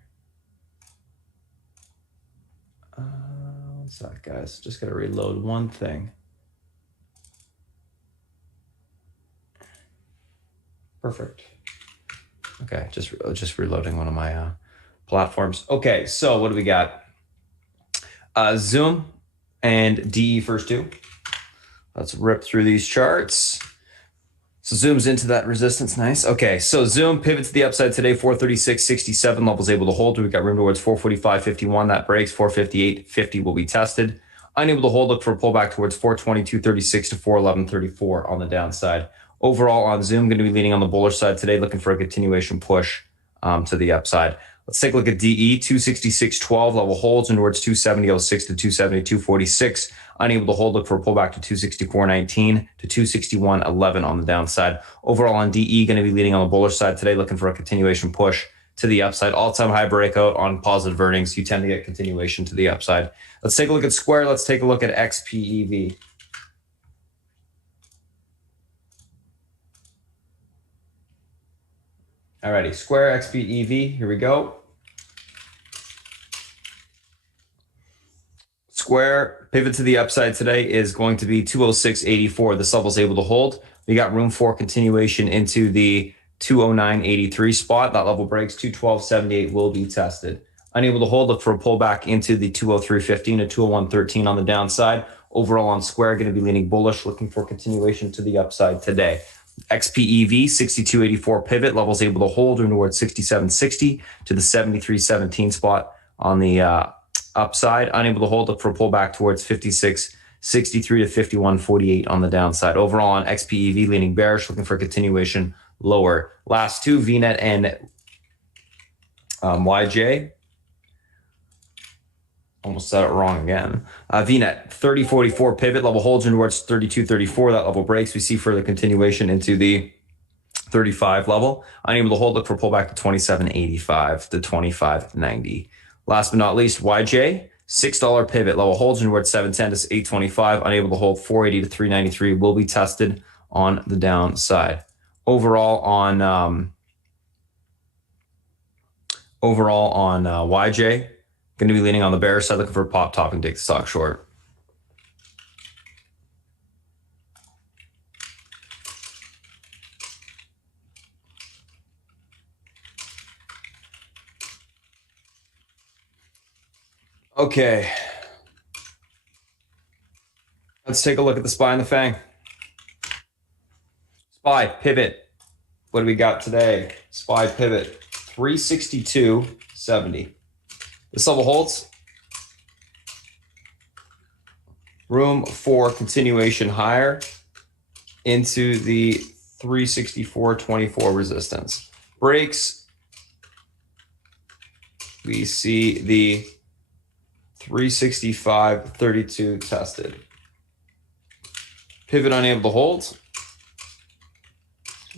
What's that, guys? Just got to reload one thing. Perfect. Okay, just reloading one of my platforms. Okay, so what do we got? Zoom and DE first two. Let's rip through these charts. So Zoom's into that resistance. Nice. Okay, so Zoom pivots to the upside today. 436.67 levels able to hold. We've got room towards 445.51. That breaks. 458.50 will be tested. Unable to hold, look for a pullback towards 422.36 to 411.34 on the downside. Overall on Zoom, going to be leaning on the bullish side today, looking for a continuation push to the upside. Let's take a look at DE, 266.12 level holds in towards 270.06 to 272.46. Unable to hold, look for a pullback to 264.19 to 261.11 on the downside. Overall on DE, going to be leaning on the bullish side today, looking for a continuation push to the upside. All-time high breakout on positive earnings. You tend to get continuation to the upside. Let's take a look at Square. Let's take a look at XPEV. Alrighty, Square, XPEV, here we go. Square pivot to the upside today is going to be 206.84. This level is able to hold. We got room for continuation into the 209.83 spot. That level breaks. 212.78 will be tested. Unable to hold, look for a pullback into the 203.15 to 201.13 on the downside. Overall on Square, going to be leaning bullish, looking for continuation to the upside today. XPEV 62.84 pivot levels able to hold towards 67.60 to the 73.17 spot on the upside. Unable to hold, look for a pullback towards 56.63 to 51.48 on the downside. Overall on XPEV leaning bearish, looking for a continuation lower. Last two, VNet and YJ. Almost said it wrong again. VNet 30.44 pivot level holds towards 32.34. That level breaks. We see further continuation into the 35 level. Unable to hold, look for pullback to 27.85 to 25.90. Last but not least, YJ $6 pivot level holds towards 710 to 825. Unable to hold, 480 to 393 will be tested on the downside. Overall on YJ. Going to be leaning on the bearish side, looking for a pop top and take the stock short. Okay. Let's take a look at the SPY and the FANG. SPY pivot. What do we got today? SPY pivot 362.70. This level holds. Room for continuation higher into the 364.24 resistance. Breaks. We see the 365.32 tested. Pivot unable to hold.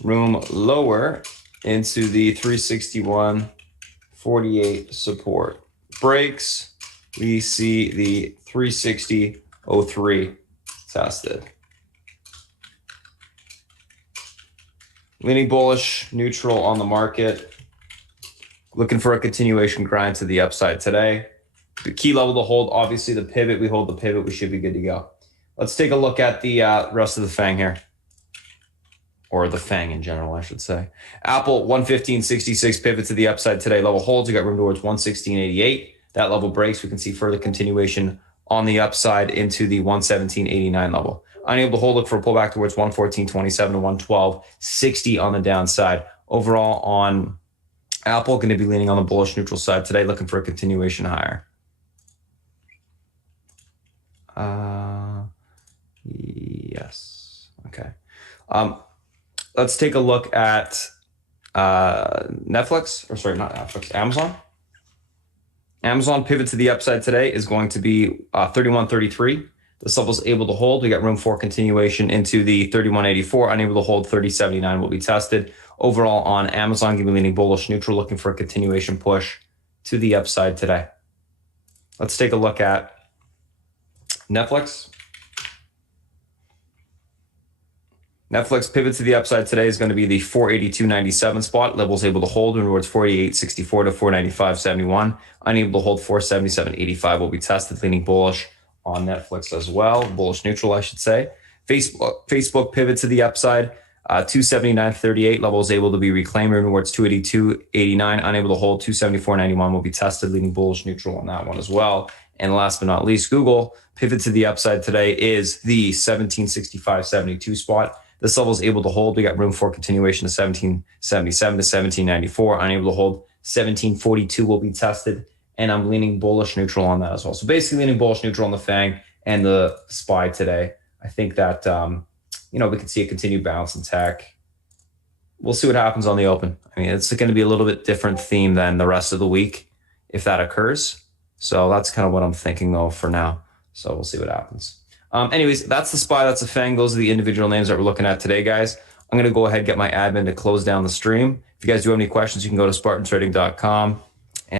Room lower into the 361.48 support. Breaks, we see the 360.03 tested. Leaning bullish, neutral on the market. Looking for a continuation grind to the upside today. The key level to hold, obviously the pivot. We hold the pivot, we should be good to go. Let's take a look at the rest of the FANG here. Or the FANG in general, I should say. Apple 115.66 pivot to the upside today. Level holds. You got room towards 116.88. That level breaks. We can see further continuation on the upside into the 117.89 level. Unable to hold, look for a pullback towards 114.27 to 112.60 on the downside. Overall on Apple, going to be leaning on the bullish neutral side today, looking for a continuation higher. Yes. Okay. Let's take a look at Netflix, or sorry, not Netflix, Amazon. Amazon pivot to the upside today is going to be 31.33. This level is able to hold. We got room for continuation into the 31.84. Unable to hold, 30.79 will be tested. Overall on Amazon, going to be leaning bullish neutral, looking for a continuation push to the upside today. Let's take a look at Netflix. Netflix pivot to the upside today is going to be the 482.97 spot. Levels able to hold towards 48.64 to 495.71. Unable to hold, 477.85 will be tested, leaning bullish on Netflix as well. Bullish neutral, I should say. Facebook pivot to the upside. 279.38 levels able to be reclaimed towards 282.89. Unable to hold, 274.91 will be tested, leaning bullish neutral on that one as well. And last but not least, Google pivot to the upside today is the 1765.72 spot. This level is able to hold. We got room for continuation to 1777 to 1794. Unable to hold, 1742 will be tested. And I'm leaning bullish neutral on that as well. So basically leaning bullish neutral on the FANG and the SPY today. I think that, we could see a continued bounce in tech. We'll see what happens on the open. I mean, it's going to be a little bit different theme than the rest of the week if that occurs. So that's kind of what I'm thinking though for now. So we'll see what happens. Anyways, that's the SPY, that's the FANG. Those are the individual names that we're looking at today, guys. I'm going to go ahead and get my admin to close down the stream. If you guys do have any questions, you can go to spartantrading.com.